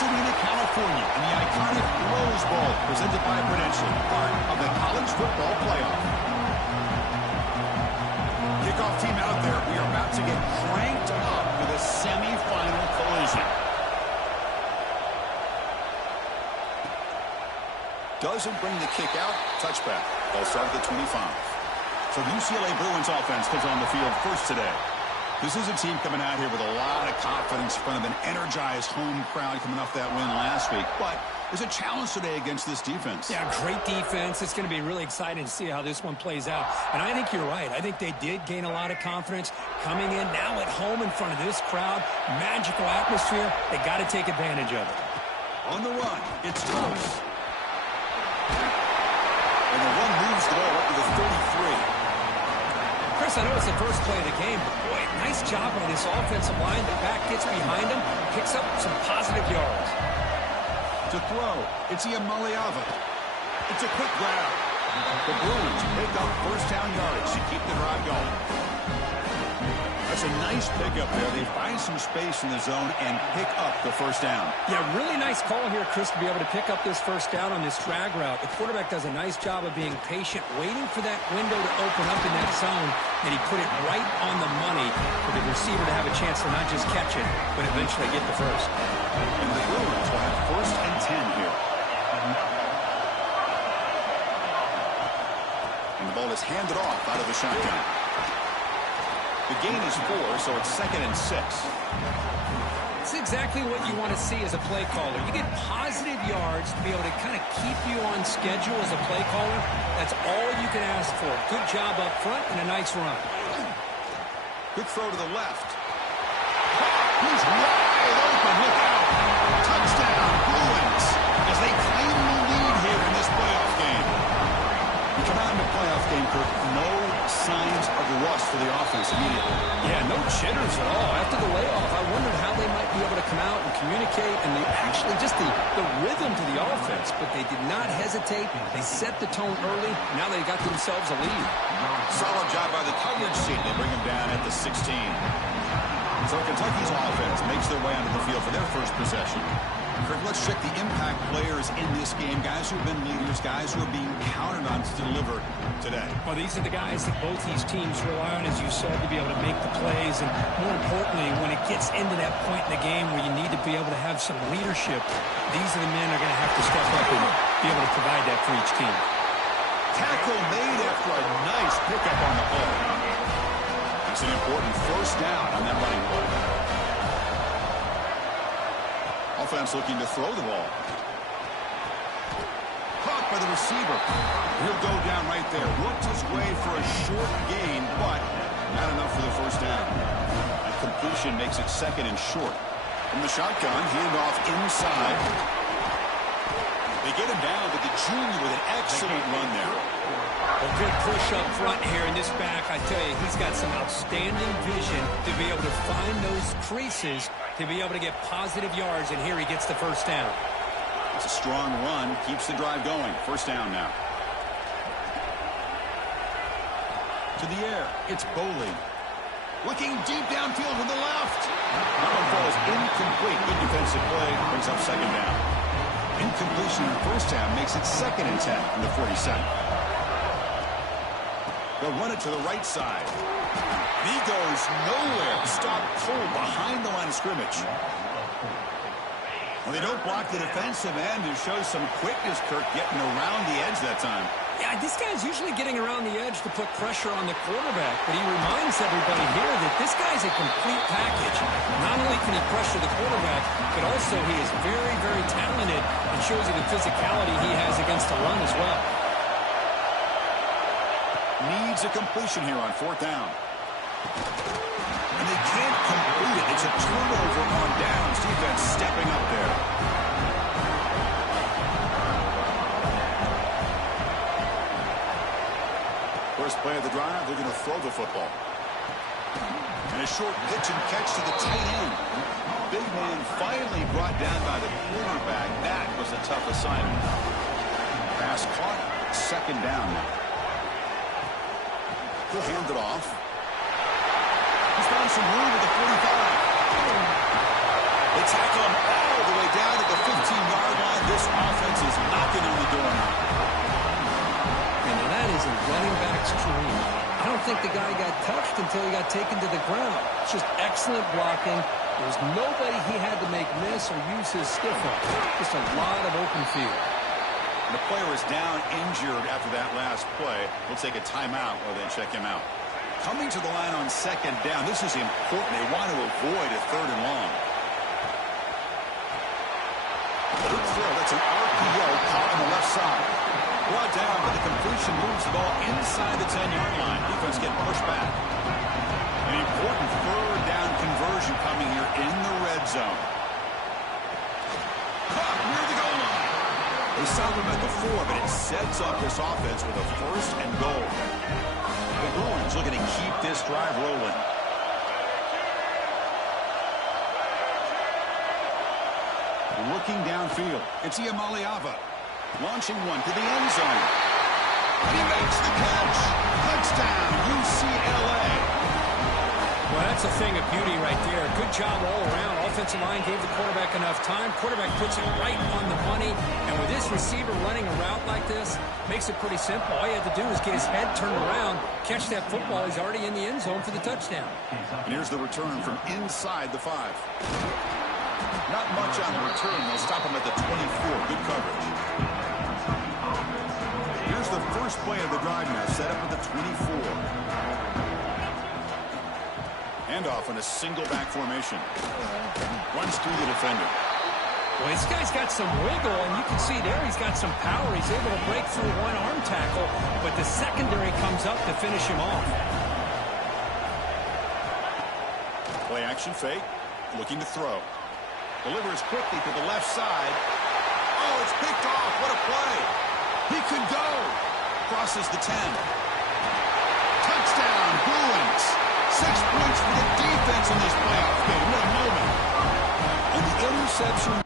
Pasadena, California, in the iconic Rose Bowl, presented by Prudential, part of the college football playoff. Kickoff team out there. We are about to get cranked up for the semifinal collision. Doesn't bring the kick out. Touchback. They'll start at the 25. So the UCLA Bruins offense comes on the field first today. This is a team coming out here with a lot of confidence in front of an energized home crowd coming off that win last week. But there's a challenge today against this defense. Yeah, great defense. It's going to be really exciting to see how this one plays out. And I think you're right. I think they did gain a lot of confidence coming in now at home in front of this crowd. Magical atmosphere. They got to take advantage of it. On the run, it's close. And the run moves the ball up to the 33. Chris, I know it's the first play of the game, but boy, nice job on this offensive line. The back gets behind him, picks up some positive yards. To throw, it's Iamaleava. It's a quick grab. The Bruins pick up first down yardage to keep the drive going. That's a nice pickup there. They find some space in the zone and pick up the first down. Yeah, really nice call here, Chris, to be able to pick up this first down on this drag route. The quarterback does a nice job of being patient, waiting for that window to open up in that zone, and he put it right on the money for the receiver to have a chance to not just catch it, but eventually get the first. And the Bruins will have first and 10 here. And the ball is handed off out of the shotgun. The gain is 4, so it's 2nd and 6. It's exactly what you want to see as a play caller. You get positive yards to be able to kind of keep you on schedule as a play caller. That's all you can ask for. Good job up front and a nice run. Good throw to the left. He's wide open. Look out. Touchdown, Bruins, as they claim the lead here in this playoff game. You come out in the playoff game, Kirk, no signs of rust for the offense immediately. Yeah, no jitters at all. After the layoff, I wondered how they might be able to come out and communicate and actually just the rhythm to the offense, but they did not hesitate. They set the tone early. Now they got themselves a lead. Solid job by the coverage team. They bring him down at the 16. So Kentucky's offense makes their way onto the field for their first possession. Kirk, let's check the impact players in this game. Guys who have been leaders, guys who are being counted on to deliver today. Well, these are the guys that both these teams rely on, as you said, to be able to make the plays. And more importantly, when it gets into that point in the game where you need to be able to have some leadership, these are the men that are going to have to step up and be able to provide that for each team. Tackle made after a nice pickup on the ball. It's an important first down on that running play. Offense looking to throw the ball. Caught by the receiver. He'll go down right there. Worked his way for a short gain, but not enough for the first down. That completion makes it 2nd and short. From the shotgun, handoff inside. They get him down, but the junior with an excellent run there. A good push up front here in this back. I tell you, he's got some outstanding vision to be able to find those creases, to be able to get positive yards, and here he gets the first down. It's a strong run, keeps the drive going. First down now. To the air, it's Bowling. Looking deep downfield to the left. That one falls incomplete. Good defensive play, brings up 2nd down. Incompletion in first down makes it 2nd and 10 from the 47. They'll run it to the right side. He goes nowhere. Stopped cold behind the line of scrimmage. Well, they don't block the defensive end. It shows some quickness, Kirk, getting around the edge that time. Yeah, this guy's usually getting around the edge to put pressure on the quarterback, but he reminds everybody here that this guy's a complete package. Not only can he pressure the quarterback, but also he is very, very talented and shows you the physicality he has against the run as well. Needs a completion here on 4th down. And they can't complete it. It's a turnover on downs. Defense stepping up there. First play of the drive, they're going to throw the football. And a short pitch and catch to the tight end. Big man finally brought down by the quarterback. That was a tough assignment. Pass caught, 2nd down now. He'll hand it off. He's found some room at the 45. They tackle him all the way down to the think the guy got touched until he got taken to the ground. It's just excellent blocking. There was nobody he had to make miss or use his stiff arm. Just a lot of open field. The player is down injured after that last play. We'll take a timeout while they check him out. Coming to the line on second down. This is important. They want to avoid a third and long. Good throw. That's an RPO caught on the left side. Brought down, but the completion moves the ball inside the 10-yard line. Defense getting pushed back. An important third down conversion coming here in the red zone. Caught near the goal line. They stopped him at the 4, but it sets up this offense with a first and goal. The Bruins looking to keep this drive rolling. Looking downfield, it's Iamaleava. Launching one to the end zone. And he makes the catch. Touchdown, UCLA. Well, that's a thing of beauty right there. Good job all around. Offensive line gave the quarterback enough time. Quarterback puts it right on the money. And with this receiver running a route like this, makes it pretty simple. All you have to do is get his head turned around, catch that football. He's already in the end zone for the touchdown. And here's the return from inside the 5. Not much on the return. They'll stop him at the 24. Good coverage. Here's the first play of the drive now. Set up at the 24. Handoff in a single back formation. Runs through the defender. Well, this guy's got some wiggle, and you can see there he's got some power. He's able to break through one arm tackle, but the secondary comes up to finish him off. Play action fake. Looking to throw. Delivers quickly to the left side. Oh, it's picked off. What a play. He could go. Crosses the 10. Touchdown, Bruins. 6 points for the defense in this playoff game. What a moment. And the interception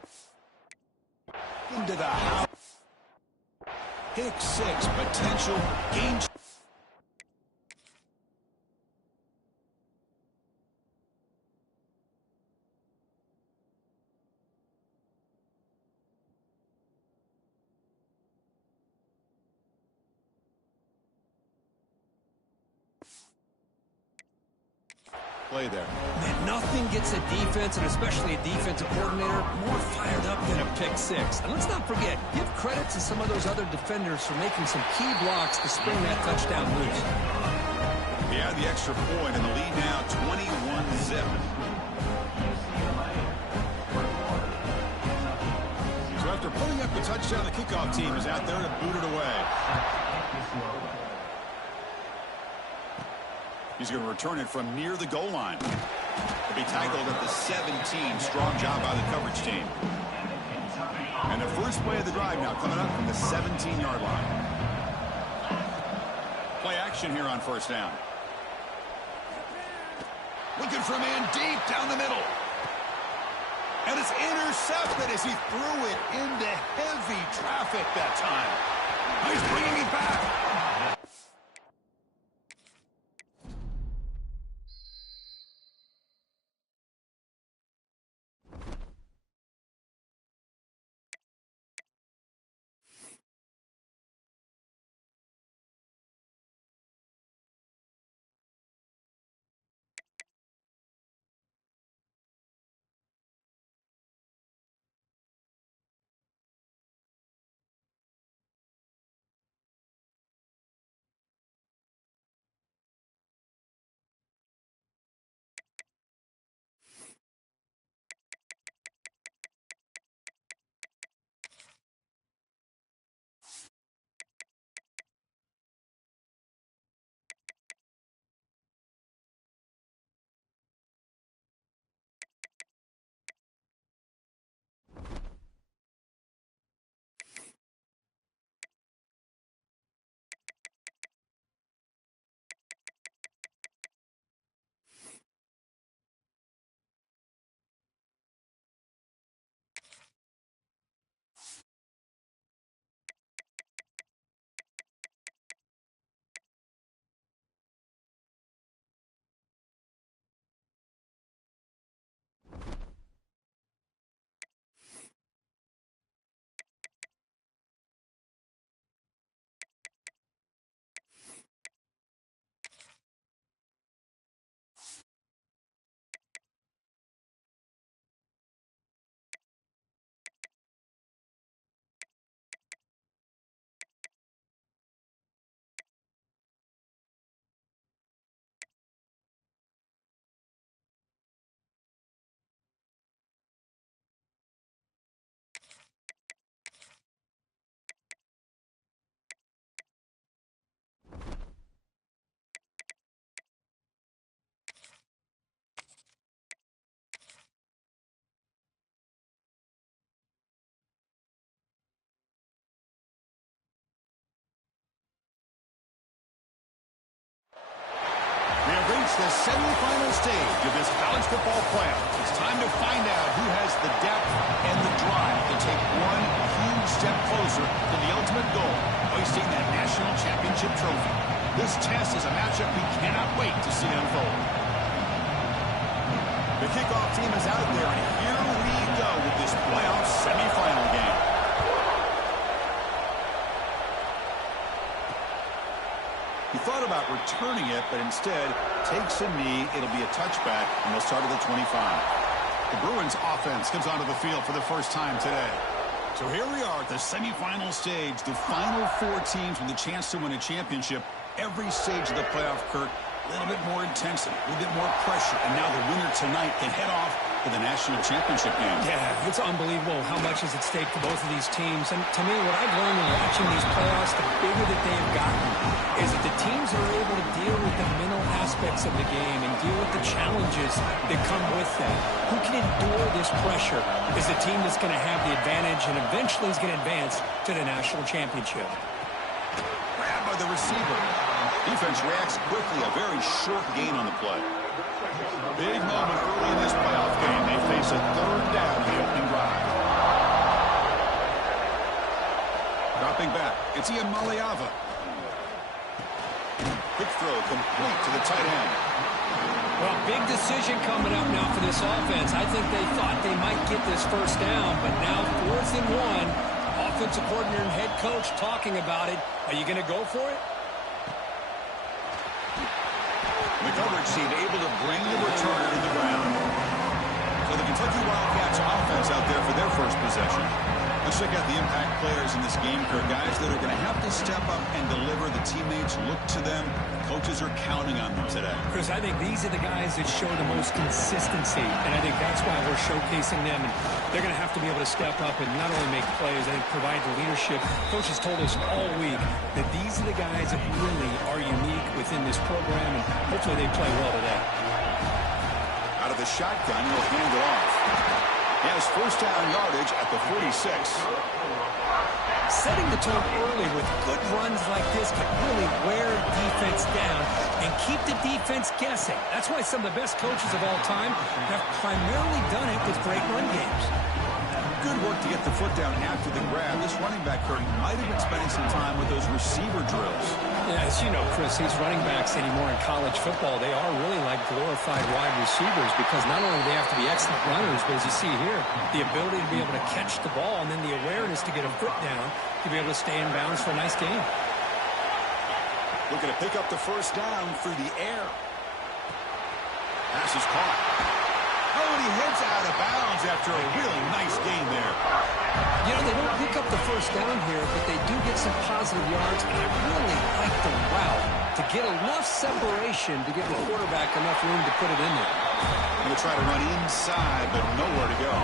into the house. Pick 6, potential game. Play there. Man, nothing gets a defense, and especially a defensive coordinator, more fired up than a pick 6. And let's not forget, give credit to some of those other defenders for making some key blocks to spring that touchdown loose. He had the extra point, and the lead now 21-zip. So after putting up the touchdown, the kickoff team is out there to boot it away. He's going to return it from near the goal line. He'll be tackled at the 17. Strong job by the coverage team. And the first play of the drive now coming up from the 17-yard line. Play action here on first down. Looking for a man deep down the middle. And it's intercepted as he threw it into heavy traffic that time. He's bringing it back. It's the semifinal stage of this college football playoff. It's time to find out who has the depth and the drive to take one huge step closer to the ultimate goal, hoisting that national championship trophy. This test is a matchup we cannot wait to see unfold. The kickoff team is out there, and here we go with this playoff semifinal game. He thought about returning it, but instead takes a knee. It'll be a touchback, and they'll start at the 25. The Bruins offense comes onto the field for the first time today. So here we are at the semifinal stage, the final four teams with a chance to win a championship. Every stage of the playoff, Kirk, a little bit more intensity, a little bit more pressure, and now the winner tonight can head off to the national championship game. Yeah, it's unbelievable how much is at stake for both of these teams. And to me, what I've learned in watching these playoffs, the bigger that they have gotten, is that the teams are able to deal with the mental aspects of the game and deal with the challenges that come with that. Who can endure this pressure is the team that's going to have the advantage and eventually is going to advance to the national championship. Grabbed by the receiver. Defense reacts quickly, a very short gain on the play. Big moment early in this playoff game. They face a third down in the opening drive. Dropping back, it's Ian Maliava. Quick throw complete to the tight end. Well, big decision coming up now for this offense. I think they thought they might get this first down, but now 4th and 1. Offensive coordinator and head coach talking about it. Are you going to go for it? The coverage team able to bring the returner to the ground. So the Kentucky Wildcats offense out there for their first possession. Let's check out the impact players in this game, Kirk. Guys that are going to have to step up and deliver. The teammates look to them. Coaches are counting on them today. Chris, I think these are the guys that show the most consistency, and I think that's why we're showcasing them. And they're going to have to be able to step up and not only make plays, I think provide the leadership. Coaches told us all week that these are the guys that really are unique within this program, and hopefully they play well today. Out of the shotgun, he'll hand it off. He has first down yardage at the 46. Setting the tone early with good runs like this can really wear defense down and keep the defense guessing. That's why some of the best coaches of all time have primarily done it with great run games. Good work to get the foot down after the grab. This running back, Kirk, might have been spending some time with those receiver drills. Yeah, as you know, Chris, these running backs anymore in college football, they are really like glorified wide receivers because not only do they have to be excellent runners, but as you see here, the ability to be able to catch the ball and then the awareness to get a foot down to be able to stay in bounds for a nice gain. Looking to pick up the first down through the air. Pass is caught. Oh, and he heads out of bounds after a really nice gain there. You know, they don't pick up the first down here, but they do get some positive yards, and I really like the route to get enough separation to give the quarterback enough room to put it in there. Going to try to run inside, but nowhere to go.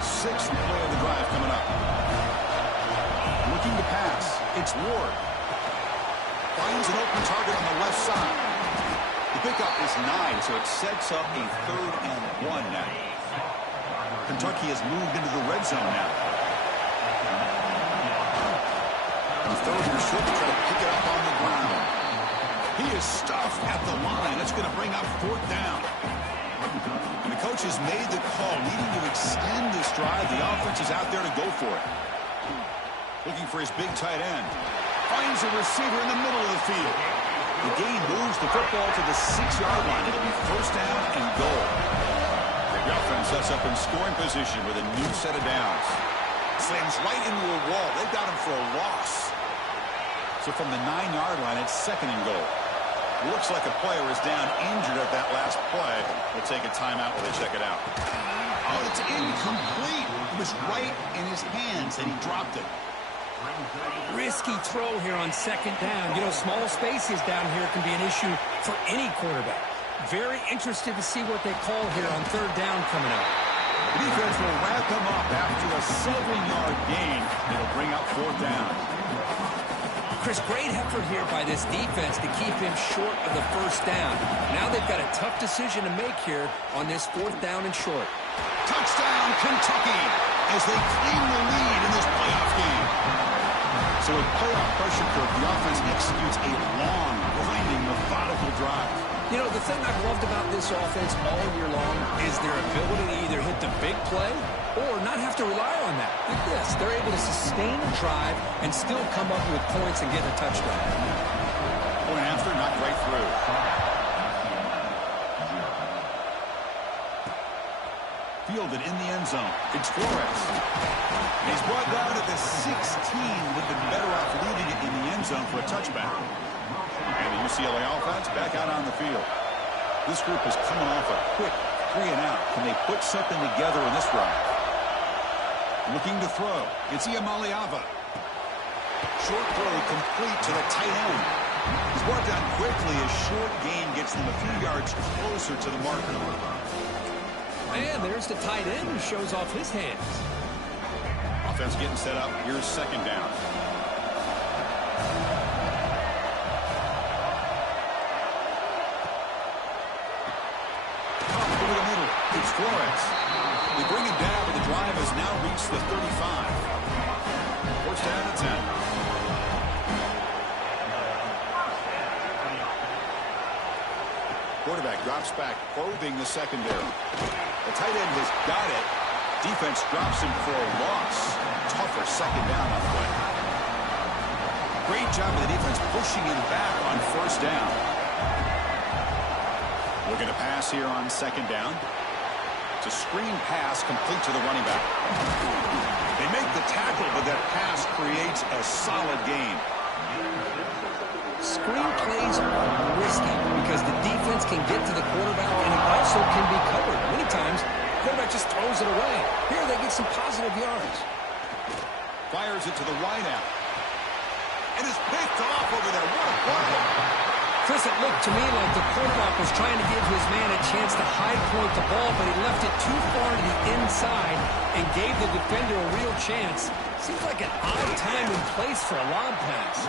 6th play of the drive coming up. Looking to pass. It's Ward. Finds an open target on the left side. The pickup is 9, so it sets up a 3rd and 1 now. Kentucky has moved into the red zone now. And 3rd and short to try to pick it up on the ground. He is stuffed at the line. That's going to bring up 4th down. And the coach has made the call, needing to extend this drive. The offense is out there to go for it. Looking for his big tight end. Finds a receiver in the middle of the field. The gain moves the football to the 6-yard line. It'll be first down and goal. The offense sets up in scoring position with a new set of downs. Slams right into a wall. They've got him for a loss. So from the 9-yard line, it's 2nd and goal. Looks like a player is down injured at that last play. We'll take a timeout while they check it out. Oh, it's incomplete. It was right in his hands, and he dropped it. Risky throw here on 2nd down. You know, small spaces down here can be an issue for any quarterback. Very interested to see what they call here on 3rd down coming up. The defense will wrap him up after a 7-yard gain. It'll bring up 4th down. Chris, great effort here by this defense to keep him short of the first down. Now they've got a tough decision to make here on this 4th down and short. Touchdown, Kentucky, as they claim the lead in this playoff game. So with playoff pressure, Kirk, the offense executes a long, grinding, methodical drive. You know, the thing I've loved about this offense all year long is their ability to either hit the big play or not have to rely on that. Like this, they're able to sustain a drive and still come up with points and get a touchdown. Point after, knocked right through. Fielded in the end zone. It's Flores. He's brought down at the 16, would have been better off leaving it in the end zone for a touchback. And the UCLA offense back out on the field. This group is coming off a quick 3-and-out. Can they put something together in this drive? Looking to throw. It's Iamaleava. Short throw complete to the tight end. He's brought down quickly. A short gain gets them a few yards closer to the marker. And there's the tight end who shows off his hands. Offense getting set up. Here's second down. Up over the middle. It's Flores. They bring him down, but the drive has now reached the 35. First down and 10. Quarterback drops back, probing the secondary. The tight end has got it. Defense drops him for a loss. Tougher second down on the way. Great job of the defense pushing him back on first down. We're going to pass here on second down. It's a screen pass complete to the running back. They make the tackle, but that pass creates a solid gain. Screen plays are risky because the defense can get to the quarterback and it also can be covered. Many times, the quarterback just throws it away. Here they get some positive yards. Fires it to the wide out. And it's picked off over there. What a play. Chris, it looked to me like the quarterback was trying to give his man a chance to high point the ball, but he left it too far to the inside and gave the defender a real chance. Seems like an odd time and place for a lob pass.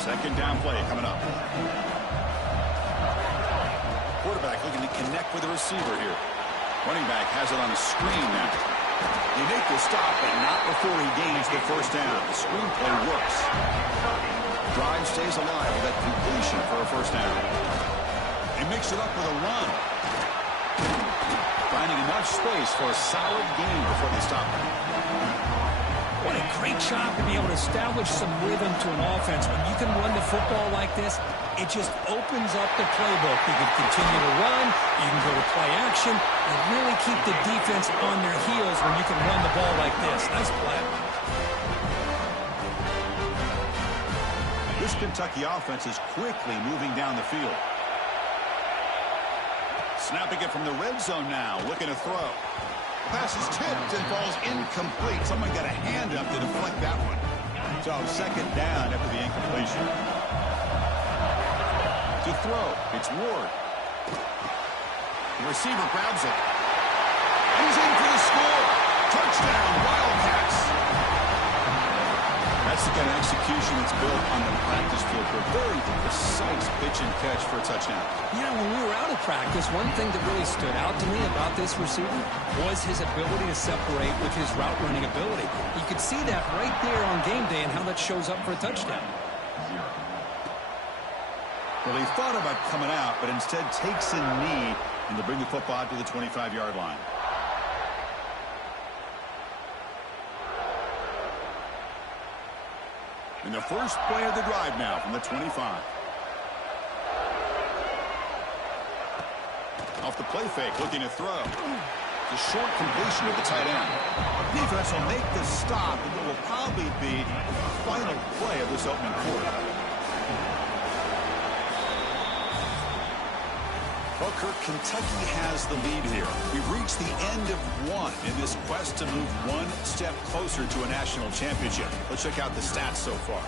Second down play coming up. Quarterback looking to connect with the receiver here. Running back has it on a screen now. They make the stop, but not before he gains the first down. The screen play works. Drive stays alive with that completion for a first down. They mix it up with a run. Finding enough space for a solid gain before they stop him. What a great job to be able to establish some rhythm to an offense. When you can run the football like this, it just opens up the playbook. You can continue to run, you can go to play action, and really keep the defense on their heels when you can run the ball like this. Nice play. This Kentucky offense is quickly moving down the field. Snapping it from the red zone now, looking to throw. Pass is tipped and falls incomplete. Someone got a hand up to deflect that one. So second down after the incompletion. To throw, it's Ward. The receiver grabs it. And he's in for the score. Touchdown, Wildcats. That's the kind of execution that's built on the practice field for a very precise pitch and catch for a touchdown. You know, when we were out of practice, one thing that really stood out to me about this receiver was his ability to separate with his route running ability. You could see that right there on game day and how that shows up for a touchdown. Well, he thought about coming out, but instead takes a knee and to bring the football out to the 25-yard line. And the first play of the drive now from the 25. Off the play fake, looking to throw. The short completion of the tight end. Defense will make the stop, and it will probably be the final play of this opening quarter. Well, Kirk, Kentucky has the lead here. We've reached the end of one in this quest to move one step closer to a national championship. Let's check out the stats so far.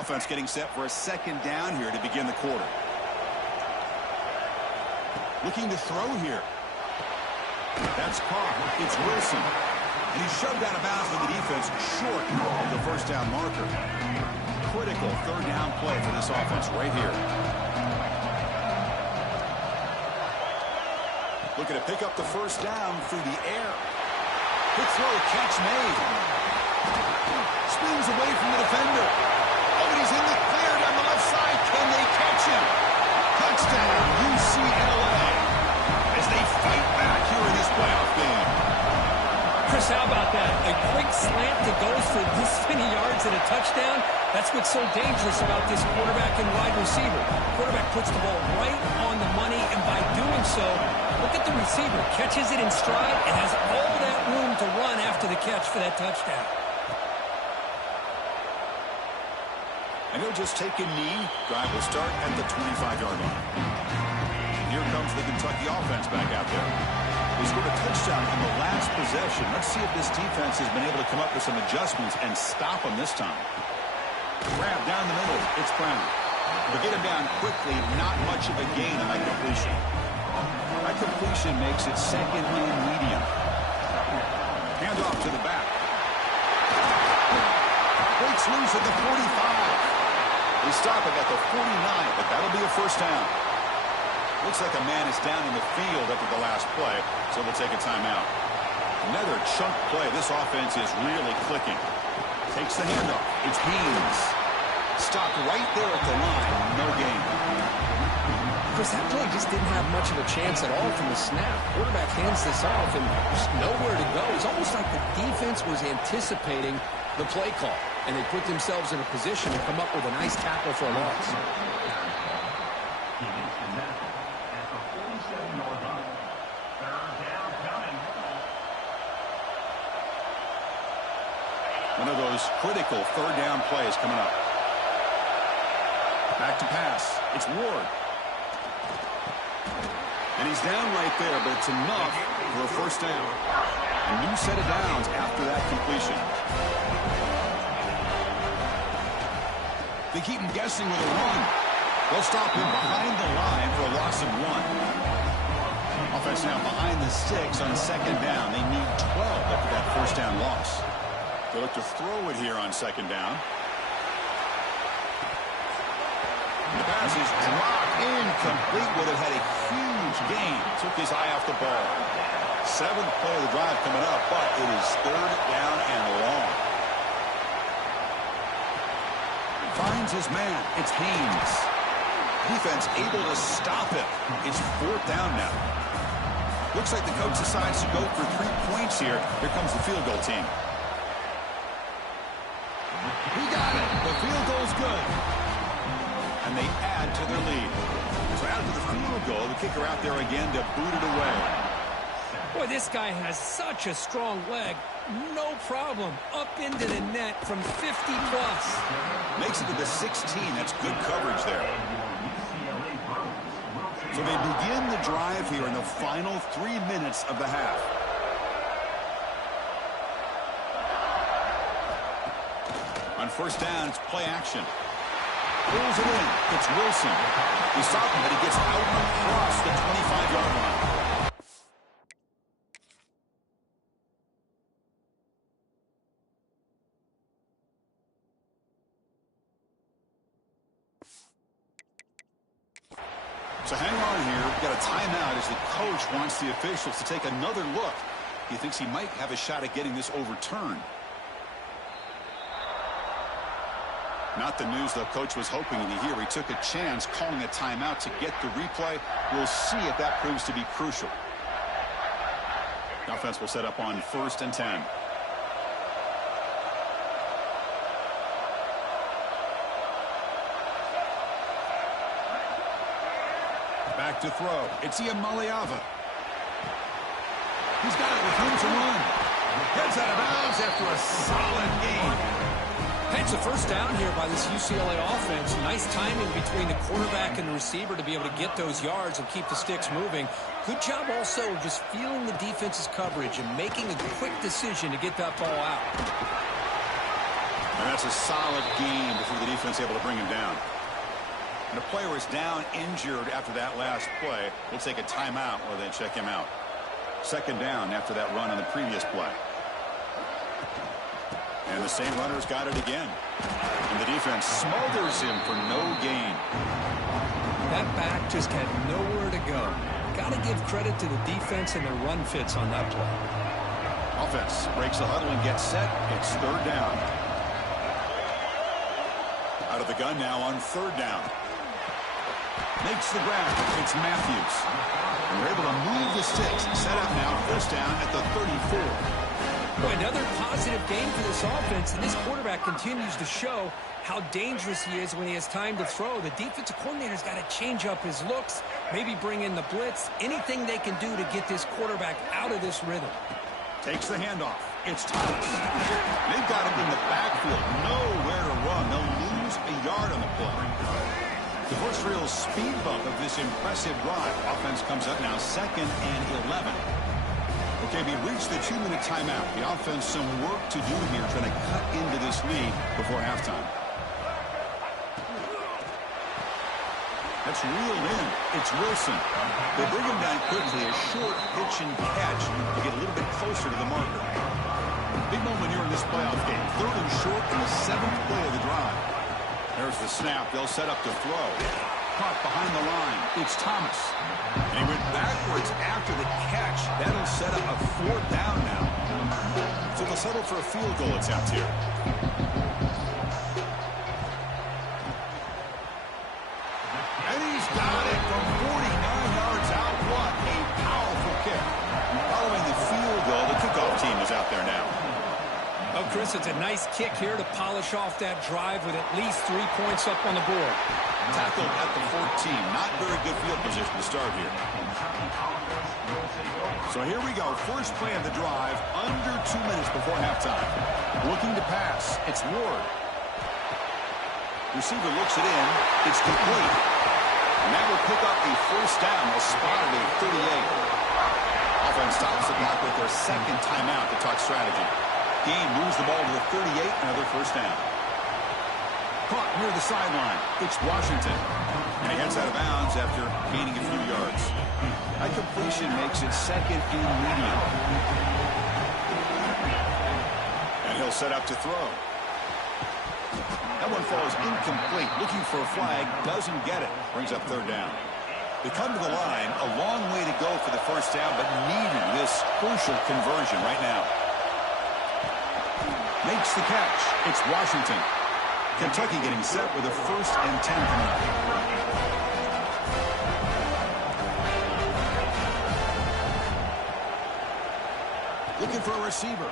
Offense getting set for a second down here to begin the quarter. Looking to throw here. That's caught. It's Wilson. And he's shoved out of bounds with the defense short of the first down marker. Critical third down play for this offense right here. Looking to pick up the first down through the air. Good throw, catch made. Spins away from the defender. Oh, and he's in the clear down the left side. Can they catch him? Touchdown, UCLA. As they fight back here in this playoff game. Chris, how about that? A quick slant that goes for this many yards and a touchdown. That's what's so dangerous about this quarterback and wide receiver. Quarterback puts the ball right on the money, and by doing so, look at the receiver. Catches it in stride and has all that room to run after the catch for that touchdown. And he'll just take a knee. Drive will start at the 25-yard line. And here comes the Kentucky offense back out there. They scored a touchdown on the last possession. Let's see if this defense has been able to come up with some adjustments and stop them this time. Grab down the middle. It's Brown. But get him down quickly. Not much of a gain on that completion. That completion makes it second and medium. Hand off to the back. Breaks loose at the 45. They stop it at the 49, but that'll be a first down. Looks like a man is down in the field after the last play, so we'll take a timeout. Another chunk play. This offense is really clicking. Takes the handoff. It's Haynes. Stopped right there at the line. No gain. Chris, that play just didn't have much of a chance at all from the snap. Quarterback hands this off and just nowhere to go. It's almost like the defense was anticipating the play call, and they put themselves in a position to come up with a nice tackle for a loss. One of those critical third down plays coming up. Back to pass. It's Ward. And he's down right there, but it's enough for a first down. A new set of downs after that completion. They keep him guessing with a run. They'll stop him behind the line for a loss of 1. Offense now behind the 6 on second down. They need 12 after that first down loss. They look to throw it here on second down. The pass is dropped incomplete. Would have had a huge gain. Took his eye off the ball. 7th play of the drive coming up, but it is third down and long. Finds his man. It's Haynes. Defense able to stop him. It's 4th down now. Looks like the coach decides to go for 3 points here. Here comes the field goal team. He got it. The field goal's good. And they add to their lead. So after the field goal, the kicker out there again to boot it away. Boy, this guy has such a strong leg. No problem. Up into the net from 50-plus. Makes it to the 16. That's good coverage there. So they begin the drive here in the final 3 minutes of the half. On first down, it's play action. Pulls it in. It's Wilson. He stopped him, but he gets out across the 25-yard line. So hang on here. We've got a timeout as the coach wants the officials to take another look. He thinks he might have a shot at getting this overturned. Not the news the coach was hoping to hear. He took a chance calling a timeout to get the replay. We'll see if that proves to be crucial. The offense will set up on 1st and 10. Back to throw. It's Iamaleava. He's got it with room to run. Heads out of bounds after a solid game. It's a first down here by this UCLA offense. Nice timing between the quarterback and the receiver to be able to get those yards and keep the sticks moving. Good job also of just feeling the defense's coverage and making a quick decision to get that ball out. And that's a solid game before the defense able to bring him down. And the player is down injured after that last play. We'll take a timeout while they check him out. Second down after that run on the previous play. And the same runner's got it again. And the defense smothers him for no gain. That back just had nowhere to go. got to give credit to the defense and their run fits on that play. Offense breaks the huddle and gets set. It's third down. Out of the gun now on third down. Makes the grab. It's Matthews. And they're able to move the sticks. Set up now, first down at the 34. Another positive game for this offense, and this quarterback continues to show how dangerous he is when he has time to throw. The defensive coordinator's got to change up his looks, maybe bring in the blitz, anything they can do to get this quarterback out of this rhythm. Takes the handoff. It's Thomas. They've got him in the backfield. Nowhere to run. They'll lose a yard on the play. The first real speed bump of this impressive drive. Offense comes up now, 2nd and 11. Okay, we reached the 2-minute timeout. The offense some work to do here, trying to cut into this lead before halftime. That's reeled in. It's Wilson. They bring him down quickly. A short pitch and catch to get a little bit closer to the marker. Big moment here in this playoff game. 3rd and short in the 7th play of the drive. There's the snap. They'll set up to throw. Caught behind the line. It's Thomas. And he went backwards after the catch. That'll set up a 4th down now. So they'll settle for a field goal attempt here. And he's got it from 49 yards out. What a powerful kick. Following the field goal, the kickoff team is out there now. Oh, Chris, it's a nice kick here to polish off that drive with at least 3 points up on the board. Tackled at the 14. Not very good field position to start here. So here we go. First play of the drive, under 2 minutes before halftime. Looking to pass. It's Ward. Receiver looks it in. It's complete. And that will pick up a first down. They'll spot it at 38. Offense stops the clock with their 2nd timeout to talk strategy. Game moves the ball to the 38, another first down. Caught near the sideline. It's Washington. And he heads out of bounds after gaining a few yards. That completion makes it 2nd and medium. And he'll set up to throw. That one falls incomplete. Looking for a flag. Doesn't get it. Brings up 3rd down. They come to the line. A long way to go for the first down, but needing this crucial conversion right now. Makes the catch. It's Washington. Kentucky getting set with a 1st and 10 coming up. Looking for a receiver.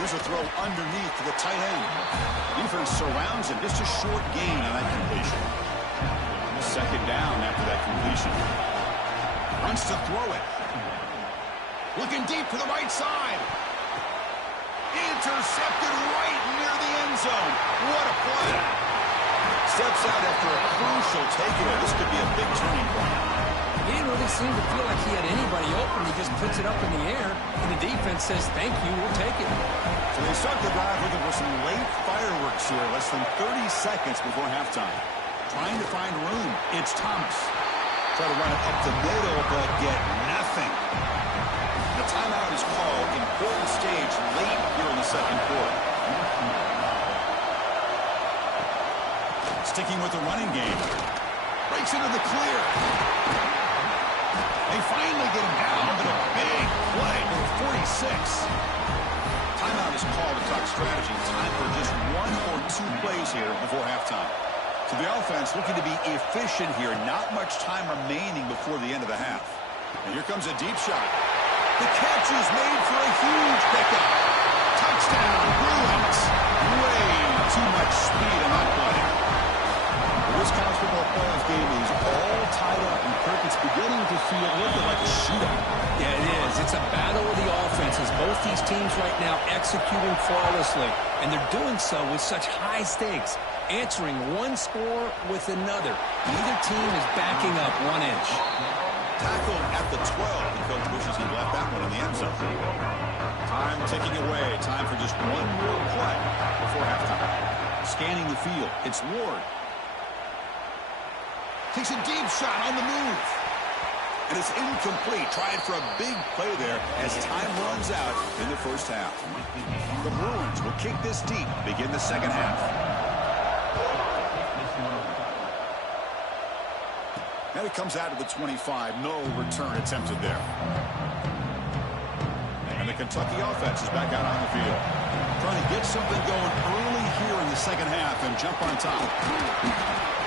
Here's a throw underneath to the tight end. Defense surrounds him. Just a short gain on that completion. 2nd down after that completion. Wants to throw it. Looking deep to the right side. Intercepted right near the end zone. What a play. Steps out after a crucial takeaway. This could be a big turning point. He didn't really seem to feel like he had anybody open. He just puts it up in the air, and the defense says, thank you, we'll take it. So they start the drive looking for some late fireworks here. Less than 30 seconds before halftime. Trying to find room. It's Thomas. Try to run it up the middle, but get nothing. The timeout is called. Important stage late here in the 2nd quarter. Sticking with the running game. Breaks into the clear. They finally get him down, but a big play to the 46. Timeout is called to talk strategy. Time for just 1 or 2 plays here before halftime. So the offense looking to be efficient here. Not much time remaining before the end of the half. And here comes a deep shot. The catch is made for a huge pickup. Touchdown, Bruins. Way too much speed on that play. This college football playoff game is all tied up, and Kirk, it's beginning to feel a little bit like a shootout. Yeah, it is. It's a battle of the offenses. Both these teams right now executing flawlessly, and they're doing so with such high stakes, answering one score with another. Neither team is backing up 1 inch. Tackled at the 12. The coach wishes he left that one in the end zone. Time ticking away. Time for just 1 more play before halftime. Scanning the field. It's Ward. Takes a deep shot on the move. And it's incomplete. Trying for a big play there as time runs out in the first half. The Bruins will kick this deep, begin the 2nd half. And it comes out to the 25. No return attempted there. And the Kentucky offense is back out on the field. Trying to get something going early here in the second half and jump on top.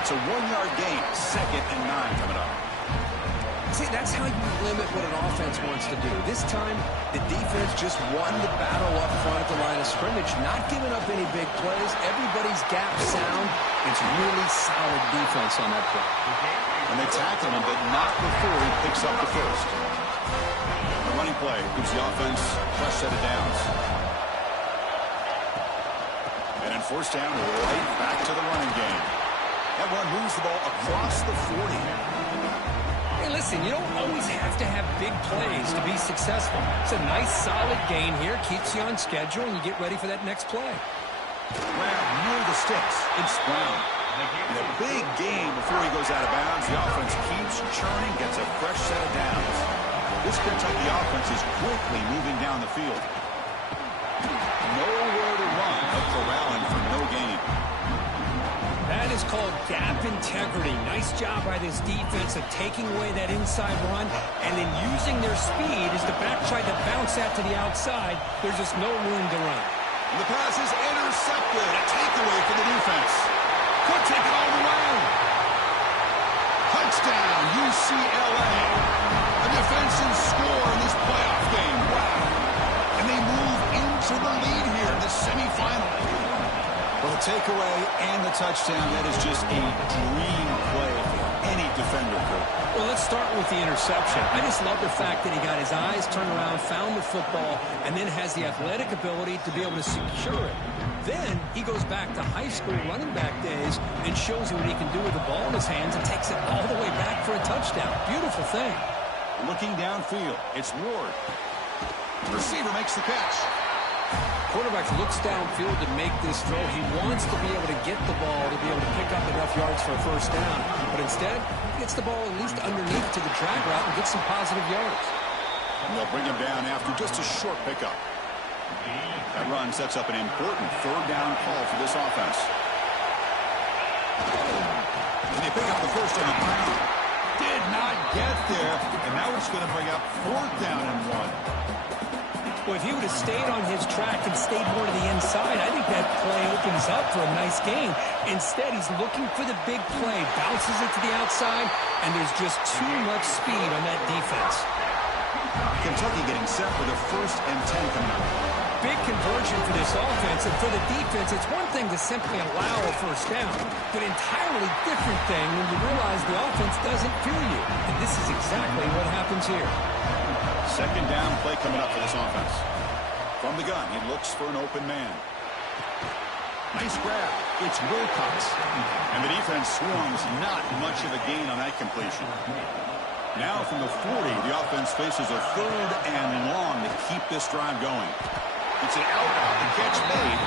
It's a 1-yard gain. 2nd and 9 coming up. See, that's how you limit what an offense wants to do. This time, the defense just won the battle up front at the line of scrimmage, not giving up any big plays. Everybody's gap sound. It's really solid defense on that play. And they tackle him, but not before he picks up the first. The running play gives the offense a fresh set of downs. And in 4th down, right back to the running game. That run moves the ball across the 40. Hey, listen, you don't always have to have big plays to be successful. It's a nice, solid gain here. Keeps you on schedule, and you get ready for that next play. Grab near the sticks. It's Brown. And a big gain before he goes out of bounds. The offense keeps churning, gets a fresh set of downs. This Kentucky offense is quickly moving down the field. Nowhere to run, but corralling for no gain. That is called gap integrity. Nice job by this defense of taking away that inside run and then using their speed as the back tried to bounce that to the outside. There's just no room to run. And the pass is intercepted. A takeaway for the defense. Could take it all the way. Touchdown, UCLA. A defensive score in this playoff game. Wow. And they move into the lead here in the semifinal. Well, the takeaway and the touchdown, that is just a dream play for any defender could. Well, let's start with the interception. I just love the fact that he got his eyes turned around, found the football, and then has the athletic ability to be able to secure it. Then he goes back to high school running back days and shows you what he can do with the ball in his hands and takes it all the way back for a touchdown. Beautiful thing. Looking downfield, it's Ward. The receiver makes the catch. Quarterback looks downfield to make this throw. He wants to be able to get the ball to be able to pick up enough yards for a first down. But instead, he gets the ball at least underneath to the drag route and gets some positive yards. And they'll bring him down after just a short pickup. That run sets up an important 3rd down call for this offense. And they pick up the first on the ground. Did not get there. And now it's going to bring up 4th down and 1. Well, if he would have stayed on his track and stayed more to the inside, I think that play opens up for a nice gain. Instead, he's looking for the big play, bounces it to the outside, and there's just too much speed on that defense. Kentucky getting set for the 1st and 10 coming up. Big conversion for this offense, and for the defense, it's one thing to simply allow a first down, but entirely different thing when you realize the offense doesn't fear you. And this is exactly what happens here. 2nd down play coming up for this offense. From the gun, he looks for an open man. Nice grab. It's Wilcox. And the defense swarms. Not much of a gain on that completion. Now from the 40, the offense faces a 3rd and long to keep this drive going. It's an out route. The catch made.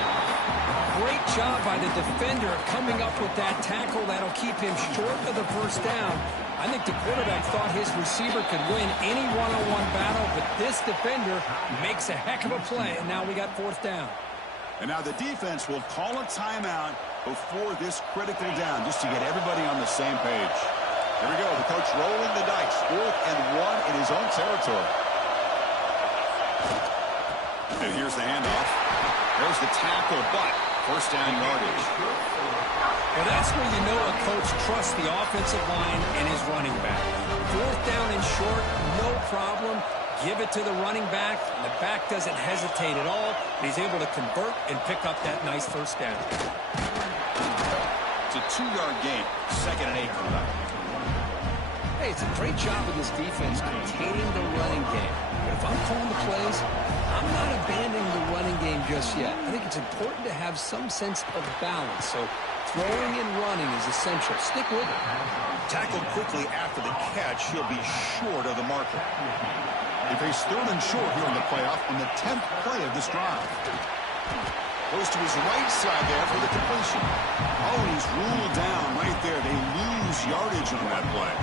Great job by the defender coming up with that tackle that'll keep him short of the first down. I think the quarterback thought his receiver could win any one-on-one battle, but this defender makes a heck of a play, and now we got 4th down. And now the defense will call a timeout before this critical down, just to get everybody on the same page. Here we go, the coach rolling the dice. 4th and 1 in his own territory. And here's the handoff. There's the tackle, but first down yardage. Well, that's where you know a coach trusts the offensive line and his running back. 4th down and short, no problem. Give it to the running back. The back doesn't hesitate at all. He's able to convert and pick up that nice first down. It's a 2-yard gain. 2nd and 8 coming up. Hey, it's a great job of this defense containing the running game. But if I'm calling the plays, I'm not abandoning the running game just yet. I think it's important to have some sense of balance. So throwing and running is essential. Stick with it. Tackled quickly after the catch. He'll be short of the marker. He faced 3rd and short here in the playoff on the 10th play of this drive. Goes to his right side there for the completion. Oh, he's ruled down right there. They lose yardage on that play.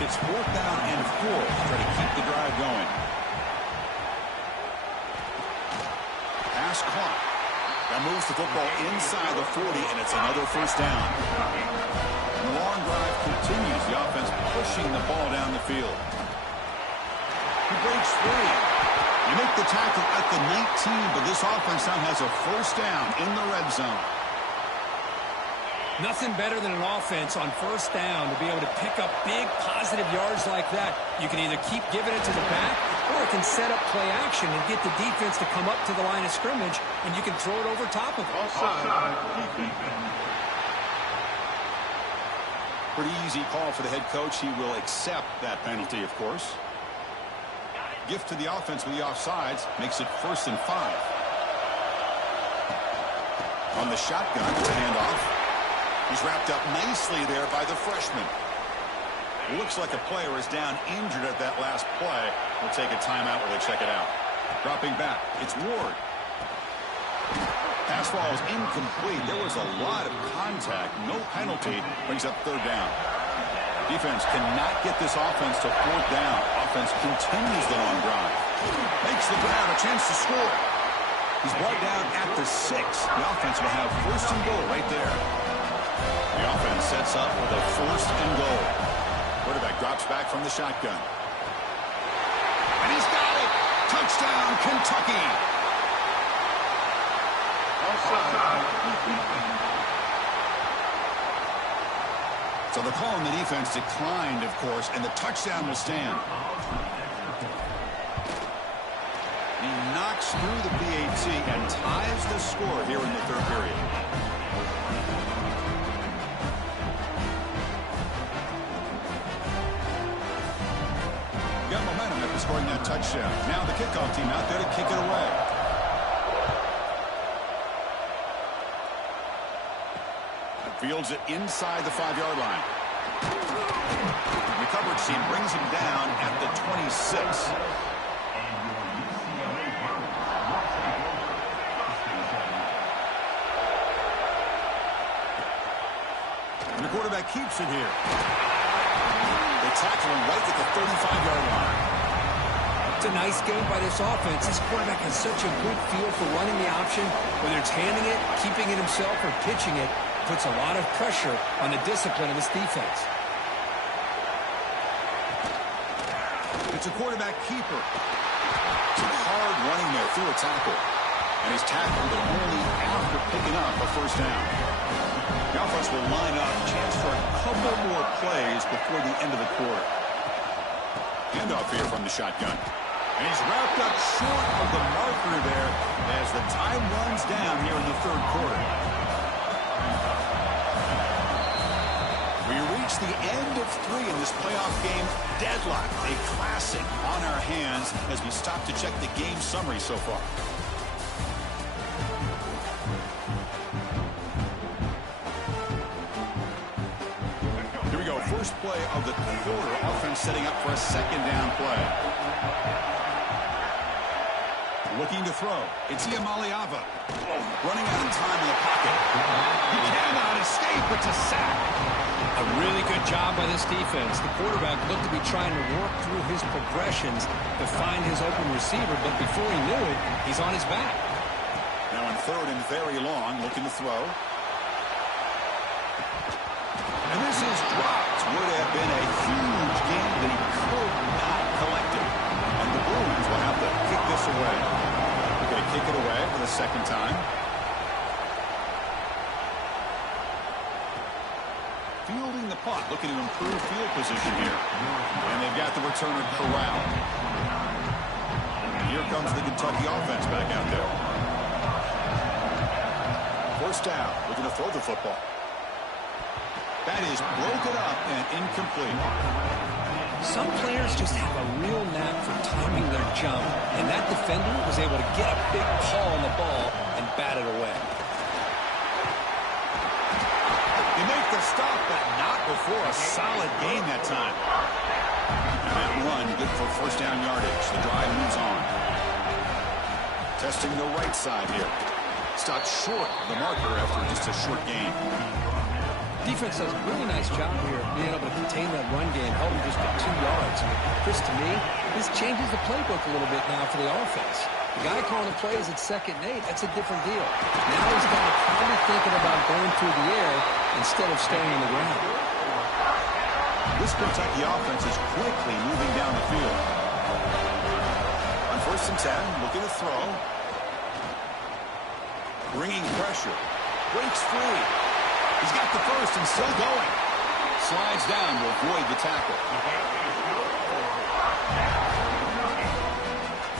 It's 4th down and 4 to try to keep the drive going. Pass caught. That moves the football inside the 40, and it's another first down. The long drive continues. The offense pushing the ball down the field. He breaks free. You make the tackle at the 19, but this offense now has a first down in the red zone. Nothing better than an offense on first down to be able to pick up big positive yards like that. You can either keep giving it to the back, or it can set up play action and get the defense to come up to the line of scrimmage, and you can throw it over top of it. Pretty easy call for the head coach. He will accept that penalty, of course. Gift to the offense with the offsides makes it 1st and 5. On the shotgun, it's a handoff. He's wrapped up nicely there by the freshman. It looks like a player is down injured at that last play. We'll take a timeout while they check it out. Dropping back, it's Ward. Pass ball is incomplete. There was a lot of contact. No penalty. Brings up 3rd down. Defense cannot get this offense to 4th down. Offense continues the long drive. Makes the grab, a chance to score. He's brought down at the 6. The offense will have 1st and goal right there. The offense sets up with a 1st and goal. Quarterback drops back from the shotgun. And he's got it! Touchdown, Kentucky! So the call on the defense declined, of course, and the touchdown will stand. He knocks through the PAT and ties the score here in the 3rd period. Got momentum after scoring that touchdown. Now the kickoff team out there to kick it away. Fields it inside the 5-yard line. The coverage team brings him down at the 26. And the quarterback keeps it here. They tackle him right at the 35-yard line. It's a nice game by this offense. This quarterback has such a good feel for running the option, whether it's handing it, keeping it himself, or pitching it. Puts a lot of pressure on the discipline of this defense. It's a quarterback keeper. Some hard running there through a tackle. And he's tackled, but only after picking up a 1st down. The offense will line up, chance for a couple more plays before the end of the quarter. Handoff here from the shotgun. And he's wrapped up short of the marker there as the time runs down here in the 3rd quarter. We reach the end of 3 in this playoff game. Deadlocked, a classic on our hands as we stop to check the game summary so far. Here we go, first play of the quarter. Offense setting up for a 2nd down play. Looking to throw. It's Iamaleava. Running out of time in the pocket. He cannot escape. It's a sack. A really good job by this defense. The quarterback looked to be trying to work through his progressions to find his open receiver, but before he knew it, he's on his back. Now in 3rd and very long, looking to throw. And this is dropped. Would have been a huge game, but he could not collect it. And the Bruins will have to kick this away. They're going to kick it away for the 2nd time. Fielding the punt, looking to improve field position here. And they've got the returner corralled. And here comes the Kentucky offense back out there. 1st down, looking to throw the football. That is broken up and incomplete. Some players just have a real knack for timing their jump, and that defender was able to get a big paw on the ball and bat it away. They make the stop, but not before a solid gain that time. And that run, good for 1st down yardage. The drive moves on. Testing the right side here. Stopped short of the marker after just a short gain. Defense does a really nice job here of being able to contain that run game, held him just to 2 yards. Chris, to me, this changes the playbook a little bit now for the offense. The guy calling the plays at 2nd and 8, that's a different deal. Now he's got to probably thinking about going through the air instead of staying on the ground. This Kentucky offense is quickly moving down the field. On 1st and 10, looking to throw. Bringing pressure. Breaks free. He's got the first and still going. Slides down to avoid the tackle.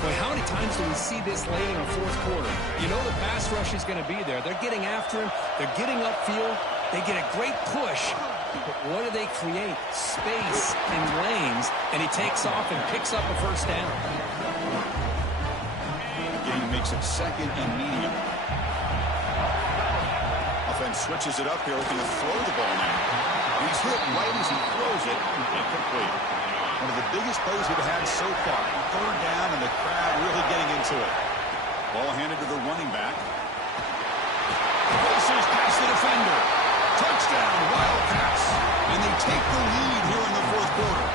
Boy, how many times do we see this late in the fourth quarter? You know the pass rush is going to be there. They're getting after him. They're getting upfield. They get a great push. But what do they create? Space and lanes. And he takes off and picks up a first down. Again, he makes it 2nd and medium. Offense switches it up here, looking to throw the ball now. He's hit right as he throws it. Incomplete. One of the biggest plays we've had so far. 3rd down, and the crowd really getting into it. Ball handed to the running back. Races past the defender. Touchdown, Wildcats. And they take the lead here in the fourth quarter.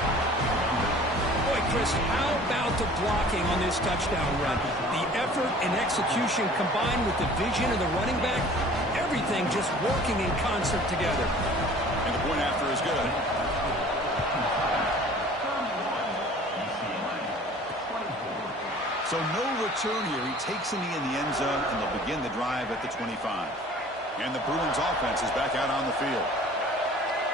Boy, Chris, how about the blocking on this touchdown run? The effort and execution combined with the vision of the running back, everything just working in concert together. And the point after is good. So no return here. He takes a knee in the end zone, and they'll begin the drive at the 25. And the Bruins offense is back out on the field.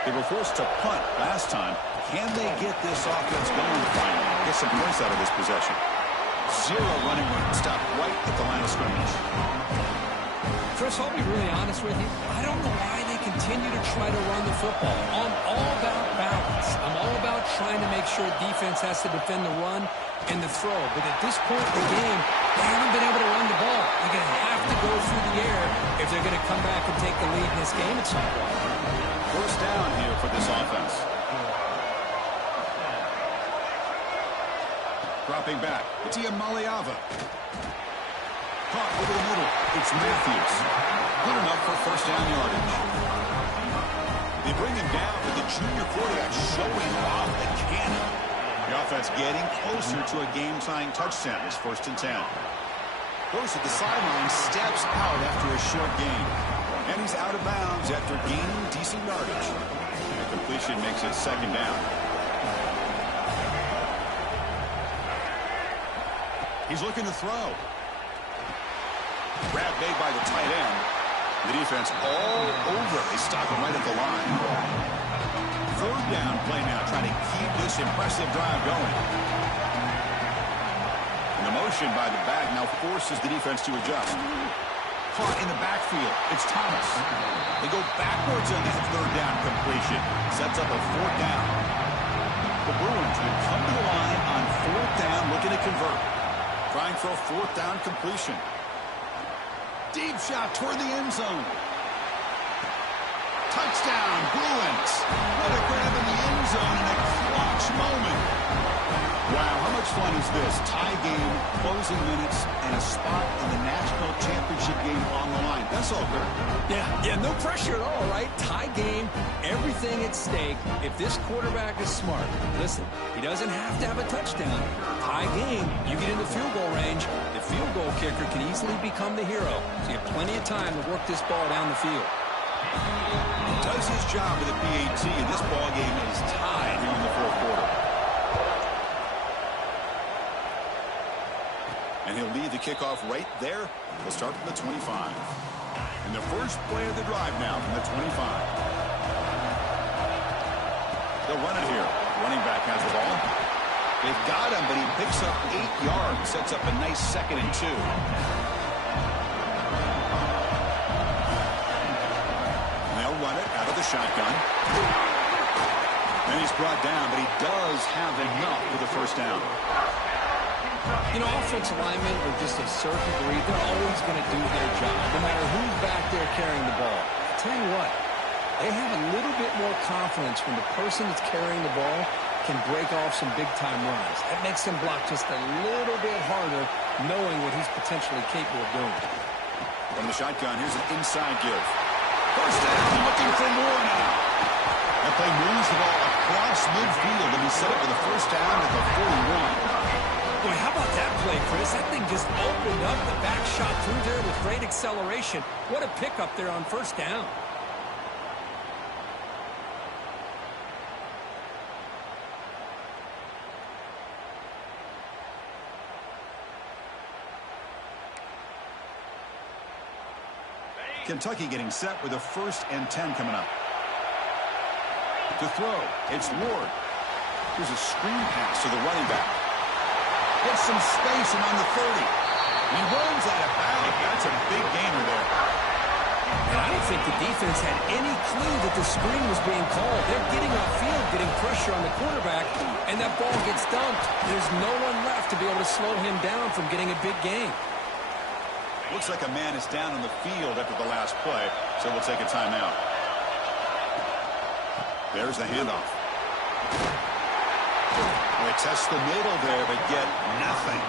They were forced to punt last time. Can they get this offense going finally? Get some points out of this possession. 0 running room. Stopped right at the line of scrimmage. Chris, I'll be really honest with you. I don't know why they continue to try to run the football. I'm all about balance. I'm all about trying to make sure defense has to defend the run and the throw. But at this point in the game, they haven't been able to run the ball. They're going to have to go through the air if they're going to come back and take the lead in this game at some point. First down here for this offense. Dropping back. It's Maliava. Caught over the middle. It's Matthews. Good enough for first down yardage. They bring him down, but the junior quarterback showing off the cannon. The offense getting closer to a game-tying touchdown. It's 1st and 10. Goes to the sideline, steps out after a short gain. And he's out of bounds after gaining decent yardage. The completion makes it 2nd down. He's looking to throw. Grab made by the tight end. The defense all over. They stop him right at the line. 3rd down play now, trying to keep this impressive drive going. And the motion by the back now forces the defense to adjust. Caught in the backfield. It's Thomas. They go backwards on that 3rd down completion. Sets up a 4th down. The Bruins will come to the line on 4th down, looking to convert. Trying for a 4th down completion. Deep shot toward the end zone. Touchdown, Bruins. What a grab in the end zone in a clutch moment. Wow, how much fun is this? Tie game, closing minutes, and a spot in the national championship game on the line. That's all good. Yeah, no pressure at all, right? Tie game, everything at stake. If this quarterback is smart, listen, he doesn't have to have a touchdown. Tie game, you get in the field goal range, the field goal kicker can easily become the hero. So you have plenty of time to work this ball down the field. He does his job with a PAT, and this ball game is tied here in the fourth quarter. And he'll lead the kickoff right there. He'll start from the 25. And the first play of the drive now from the 25. They'll run it here. Running back has the ball. They've got him, but he picks up 8 yards. Sets up a nice 2nd and 2. And they'll run it out of the shotgun. And he's brought down, but he does have enough for the first down. You know, offensive linemen are just a certain degree. They're always going to do their job, no matter who's back there carrying the ball. I'll tell you what, they have a little bit more confidence when the person that's carrying the ball can break off some big-time runs. That makes them block just a little bit harder, knowing what he's potentially capable of doing. From the shotgun, here's an inside give. First down, looking for more now. That play moves the ball across midfield, and he set up with a first down at the 41. Boy, how about that play, Chris? That thing just opened up, the back shot through there with great acceleration. What a pickup there on first down. Kentucky getting set with a 1st and 10 coming up. To throw, it's Ward. Here's a screen pass to the running back. Gets some space and on the 30. He runs out of bounds. That's a big gainer there. And I don't think the defense had any clue that the screen was being called. They're getting upfield, getting pressure on the quarterback, and that ball gets dumped. There's no one left to be able to slow him down from getting a big gain. Looks like a man is down on the field after the last play, so we'll take a timeout. There's the handoff. They test the middle there, but get nothing.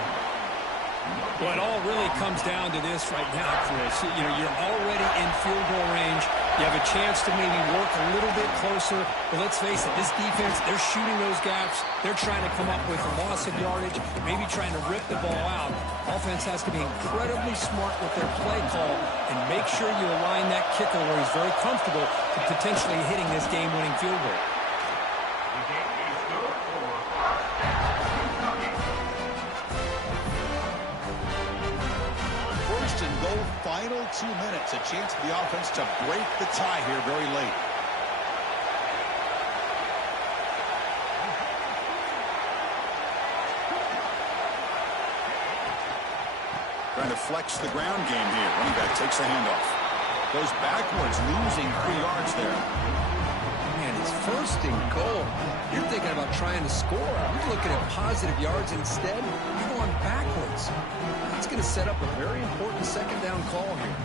Well, it all really comes down to this right now, Chris. You know, you're already in field goal range. You have a chance to maybe work a little bit closer. But let's face it, this defense, they're shooting those gaps. They're trying to come up with a loss of yardage, maybe trying to rip the ball out. Offense has to be incredibly smart with their play call and make sure you align that kicker where he's very comfortable to potentially hitting this game-winning field goal. Final 2 minutes, a chance for the offense to break the tie here very late. Trying to flex the ground game here. Running back takes the handoff. Goes backwards, losing 3 yards there. Man, it's 1st and goal. You're thinking about trying to score. You're looking at positive yards instead. You're going backwards. That's going to set up a very important 2nd down call here.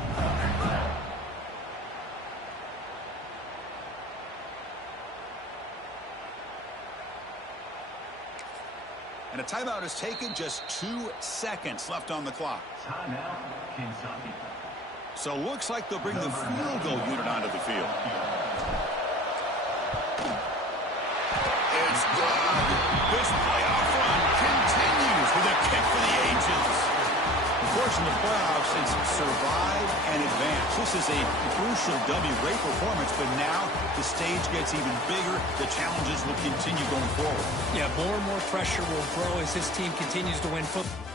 And a timeout is taken, just 2 seconds left on the clock. Timeout, Kentucky. So looks like they'll bring the field goal unit onto the field. It's good. This playoff run continues with a kick for the ages. Of course, in the playoffs, it's survive and advance. This is a crucial W. Great performance, but now the stage gets even bigger. The challenges will continue going forward. Yeah, more and more pressure will grow as this team continues to win football.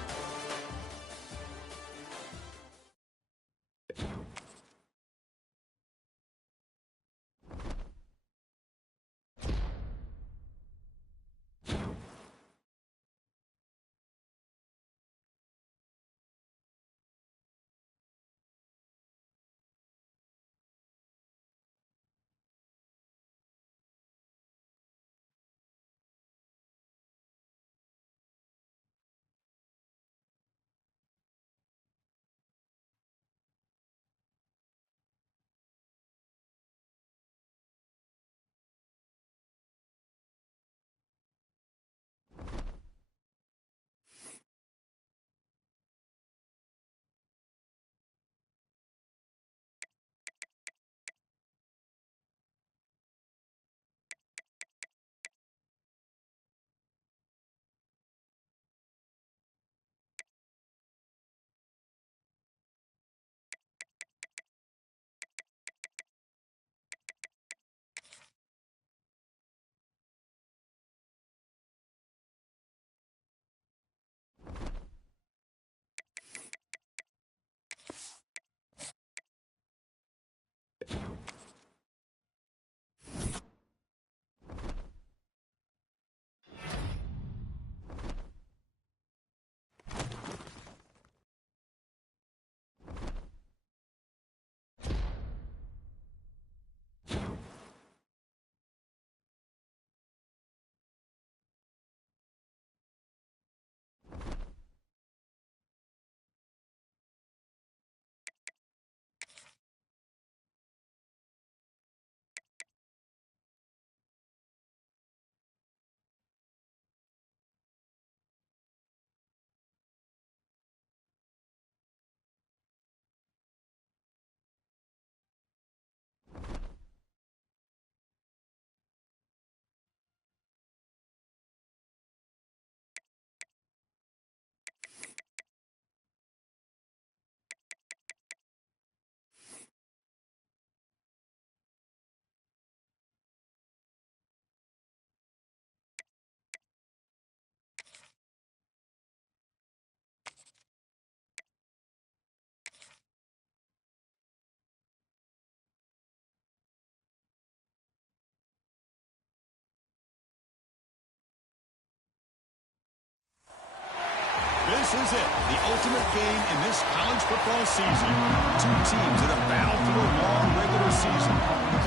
This is it, the ultimate game in this college football season. Two teams that have battled through a long regular season,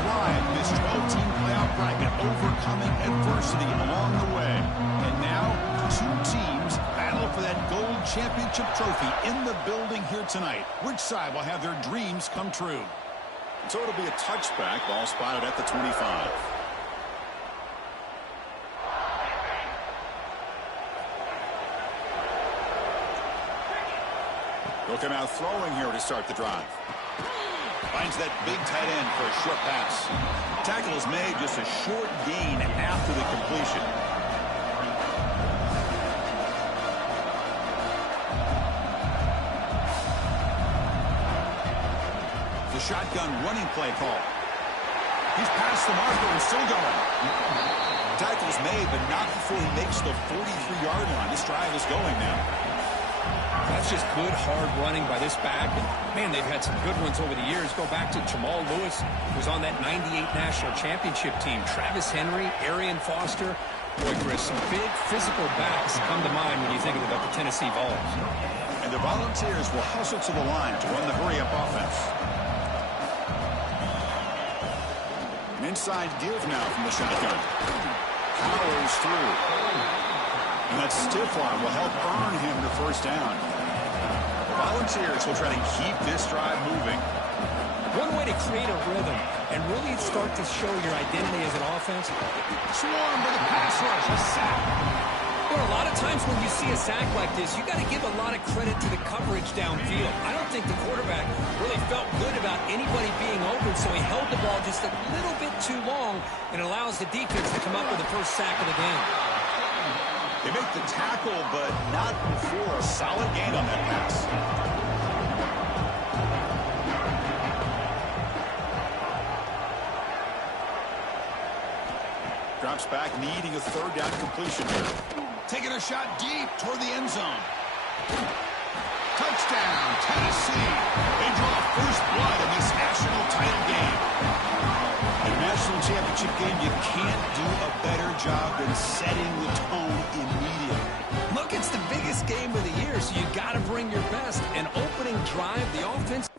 thrive in this 12-team playoff bracket, overcoming adversity along the way. And now, two teams battle for that gold championship trophy in the building here tonight. Which side will have their dreams come true? So it'll be a touchback, ball spotted at the 25. He'll come out throwing here to start the drive. Finds that big tight end for a short pass. Tackle is made, just a short gain after the completion. The shotgun running play call. He's past the marker and still going. Tackle's made, but not before he makes the 43-yard line. This drive is going now. That's just good, hard running by this back. And, man, they've had some good ones over the years. Go back to Jamal Lewis, who was on that 98 National Championship team. Travis Henry, Arian Foster. Boy, Chris, some big physical backs come to mind when you think about the Tennessee Vols. And the Volunteers will hustle to the line to run the hurry-up offense. An inside give now from the shotgun. Powers through. And that stiff arm will help earn him the first down. The Volunteers will try to keep this drive moving. One way to create a rhythm and really start to show your identity as an offense. Swarm with a pass rush, a sack. Well, a lot of times when you see a sack like this, you got to give a lot of credit to the coverage downfield. I don't think the quarterback really felt good about anybody being open, so he held the ball just a little bit too long and allows the defense to come up with the first sack of the game. They make the tackle, but not before a solid gain on that pass. Drops back, needing a third down completion here. Taking a shot deep toward the end zone. Touchdown, Tennessee. They draw first blood in this national title game. In a national championship game, you can't do a better job than setting the tone immediately. Look, it's the biggest game of the year, so you got to bring your best. An opening drive, the offense.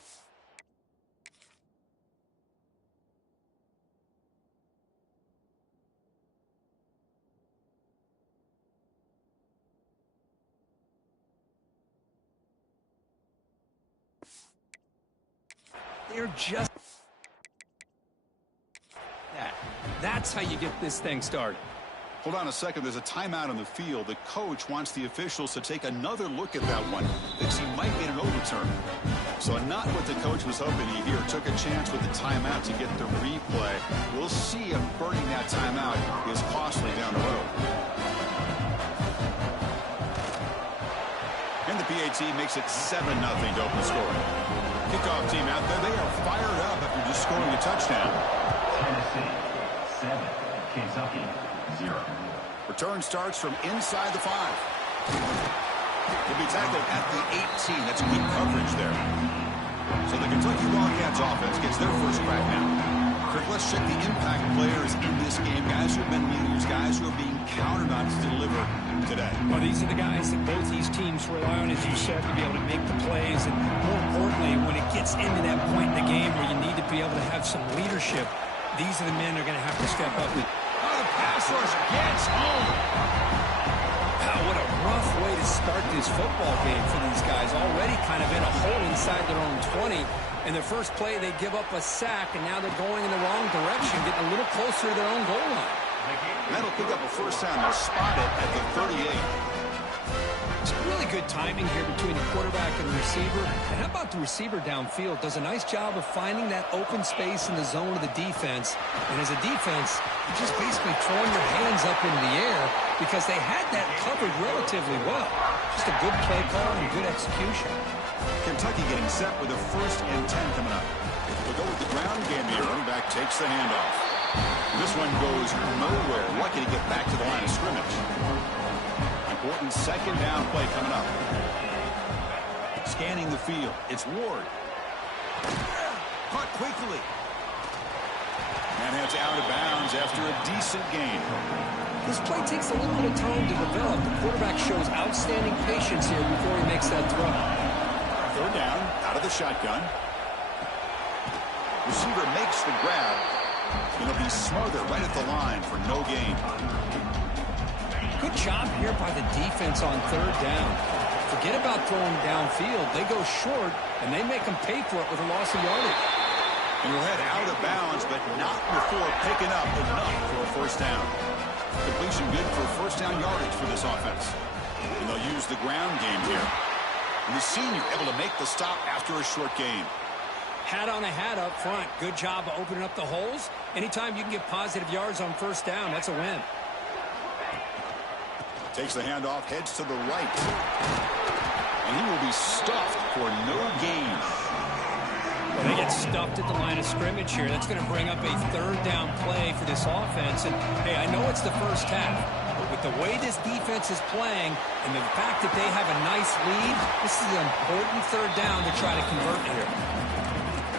They're just that. That's how you get this thing started. Hold on a second. There's a timeout on the field. The coach wants the officials to take another look at that one. Thinks he might get an overturn. So not what the coach was hoping to hear. Took a chance with the timeout to get the replay. We'll see if burning that timeout is costly down the road. And the PAT makes it 7-0 to open the scoring. Kickoff team out there. They are fired up after just scoring a touchdown. Tennessee 7, Kentucky 0. Return starts from inside the 5. He'll be tackled at the 18. That's good coverage there. So the Kentucky Wildcats offense gets their first crack now. Kirk, let's check the impact players in this game. Guys who have been leaders, guys who are being counted on to deliver today. Well, these are the guys that both these teams rely on, as you said, to be able to make the plays. And more importantly, when it gets into that point in the game where you need to be able to have some leadership, these are the men that are going to have to step up. Oh, the pass rush gets home. Wow, what a rough way to start this football game for these guys. Already kind of in a hole inside their own 20. In the first play, they give up a sack, and now they're going in the wrong direction, getting a little closer to their own goal line. That'll pick up a first down. They'll spot it at the 38. It's really good timing here between the quarterback and the receiver. And how about the receiver downfield? Does a nice job of finding that open space in the zone of the defense. And as a defense, you're just basically throwing your hands up into the air because they had that covered relatively well. Just a good play call and good execution. Kentucky getting set with a 1st and 10 coming up. We'll go with the ground game here. Running back takes the handoff. This one goes nowhere. Lucky to get back to the line of scrimmage. Important second down play coming up. Scanning the field. It's Ward. Caught quickly. And heads out of bounds after a decent gain. This play takes a little bit of time to develop. The quarterback shows outstanding patience here before he makes that throw. Third down, out of the shotgun. Receiver makes the grab. And he'll be smothered right at the line for no gain. Good job here by the defense on third down. Forget about throwing downfield. They go short, and they make them pay for it with a loss of yardage. And he'll head out of bounds, but not before picking up enough for a first down. Completion good for first down yardage for this offense. And they'll use the ground game here. And the senior able to make the stop after a short gain. Hat on a hat up front. Good job of opening up the holes. Anytime you can get positive yards on first down, that's a win. Takes the handoff, heads to the right. And he will be stuffed for no gain. Well, they get stuffed at the line of scrimmage here. That's going to bring up a third down play for this offense. And, hey, I know it's the first half, but with the way this defense is playing and the fact that they have a nice lead, this is an important third down to try to convert here.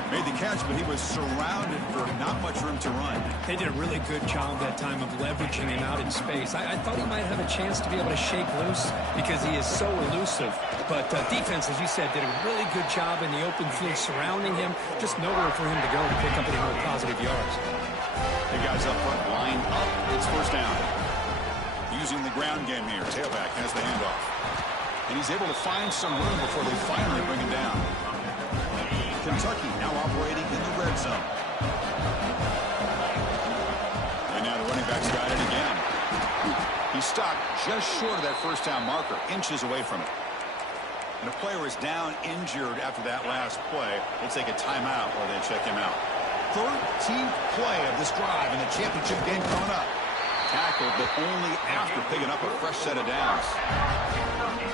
Made the catch, but he was surrounded for not much room to run. They did a really good job that time of leveraging him out in space. I thought he might have a chance to be able to shake loose because he is so elusive. But defense, as you said, did a really good job in the open field surrounding him. Just nowhere for him to go to pick up any more positive yards. The guys up front line up. It's first down. Using the ground game here. Tailback has the handoff. And he's able to find some room before they finally bring him down. Kentucky now operating in the red zone. And now the running back's got it again. He's stopped just short of that first down marker, inches away from it. And the player is down injured after that last play. They take a timeout or they check him out. 13th play of this drive in the championship game coming up. Tackled, but only after picking up a fresh set of downs.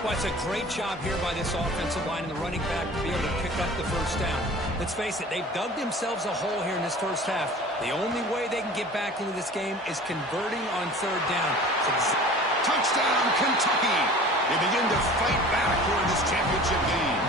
Well, it's a great job here by this offensive line and the running back to be able to pick up the first down. Let's face it, they've dug themselves a hole here in this first half. The only way they can get back into this game is converting on third down. Touchdown, Kentucky! They begin to fight back here in this championship game.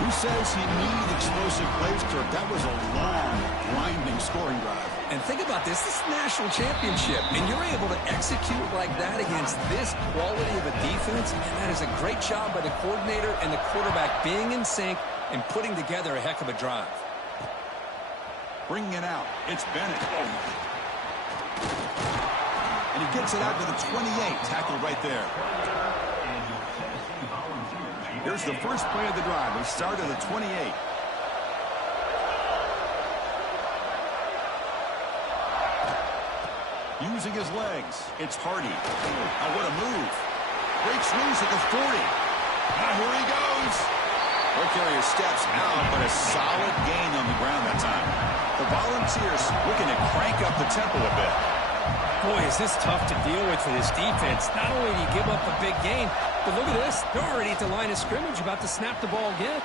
Who says he needs explosive plays, Kirk? That was a long, grinding scoring drive. And think about this. This is a national championship, and you're able to execute like that against this quality of a defense, and that is a great job by the coordinator and the quarterback being in sync and putting together a heck of a drive. Bringing it out. It's Bennett. And he gets it out to the 28. Tackled right there. Here's the first play of the drive. We start at the 28. Using his legs. It's Hardy. Oh, what a move. Breaks loose at the 40. Now here he goes. Our carrier steps out, but a solid gain on the ground that time. The Volunteers looking to crank up the tempo a bit. Boy, is this tough to deal with for this defense. Not only do you give up a big gain, but look at this. They're already at the line of scrimmage, about to snap the ball again.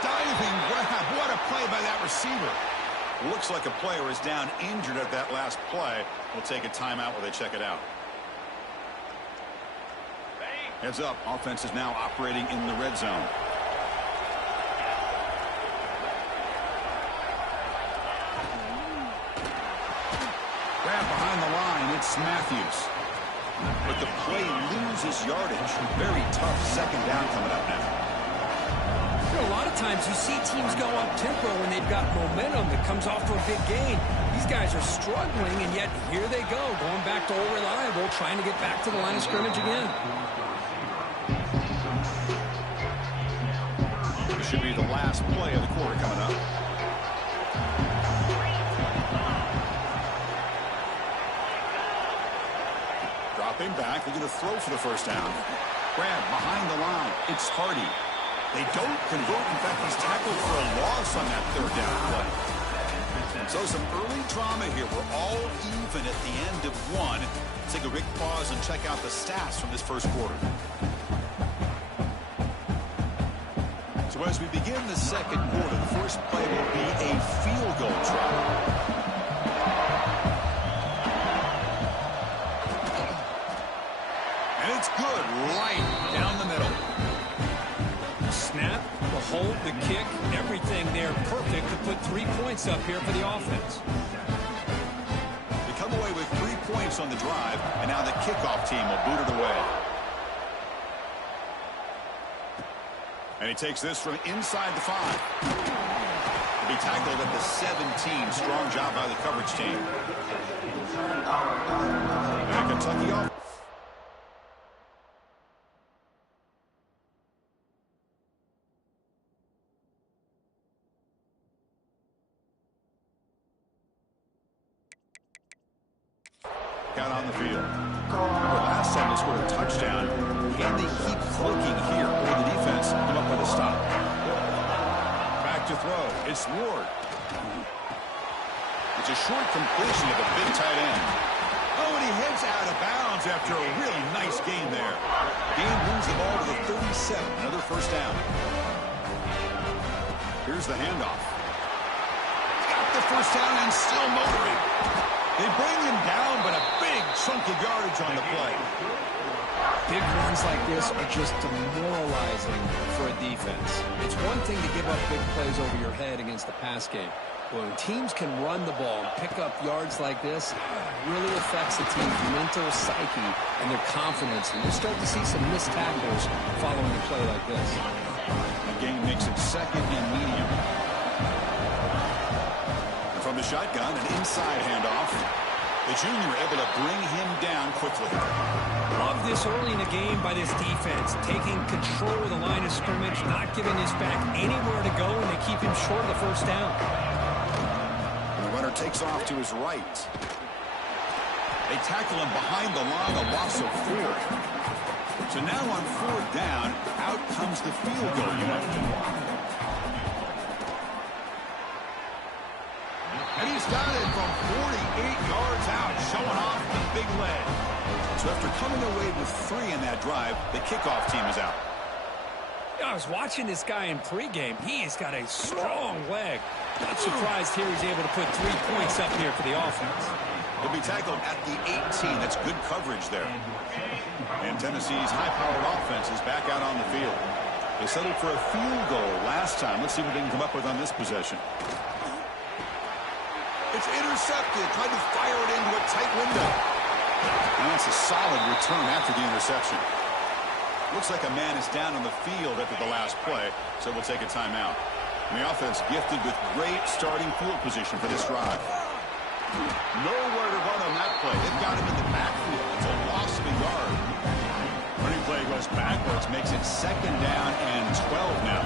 Diving grab. What a play by that receiver. Looks like a player is down injured at that last play. We'll take a timeout while they check it out. Heads up. Offense is now operating in the red zone. Grab behind the line. It's Matthews. But the play loses yardage. Very tough second down coming up now. You know, a lot of times you see teams go up tempo when they've got momentum that comes off to a big gain. These guys are struggling, and yet here they go, going back to old reliable, trying to get back to the line of scrimmage again. This should be the last play of the quarter coming up. Dropping back, they're going to throw for the first down. Grab behind the line. It's Hardy. They don't convert. In fact, he's tackled for a loss on that third down play. So some early drama here. We're all even at the end of one. Let's take a quick pause and check out the stats from this first quarter. So as we begin the second quarter, the first play will be a field goal try. And it's good right down the middle. Snap, the hold, the kick, everything there perfect to put 3 points up here for the offense. away with 3 points on the drive, and now the kickoff team will boot it away. And he takes this from inside the 5. He'll be tackled at the 17. Strong job by the coverage team. And Kentucky off. Out on the field. Remember, last time they scored a touchdown. Can they keep clicking here, or the defense come up with a stop? Back to throw. It's Ward. It's a short completion of a big tight end. Oh, and he heads out of bounds after a really nice gain there. Gain moves the ball to the 37. Another first down. Here's the handoff. Got the first down and still motoring. They bring him down, but a big chunk of yardage on the play. Big runs like this are just demoralizing for a defense. It's one thing to give up big plays over your head against the pass game. But when teams can run the ball and pick up yards like this, it really affects the team's mental psyche and their confidence. And you start to see some missed tackles following a play like this. The game makes it second and medium. From the shotgun, an inside handoff. The junior able to bring him down quickly. Love this early in the game by this defense, taking control of the line of scrimmage, not giving his back anywhere to go, and they keep him short of the first down. And the runner takes off to his right. They tackle him behind the line, a loss of 4. So now on 4th down, out comes the field goal unit. And he's got it from 48 yards out, showing off the big leg. So after coming away with 3 in that drive, the kickoff team is out. I was watching this guy in pregame. He's got a strong leg. Not surprised here he's able to put 3 points up here for the offense. He'll be tackled at the 18. That's good coverage there. And Tennessee's high-powered offense is back out on the field. They settled for a field goal last time. Let's see what they can come up with on this possession. It's intercepted. Tried to fire it into a tight window. And that's a solid return after the interception. Looks like a man is down on the field after the last play, so we'll take a timeout. And the offense gifted with great starting field position for this drive. Nowhere to run on that play. They've got him in the backfield. It's a loss of a yard. Running play goes backwards, makes it 2nd down and 12 now.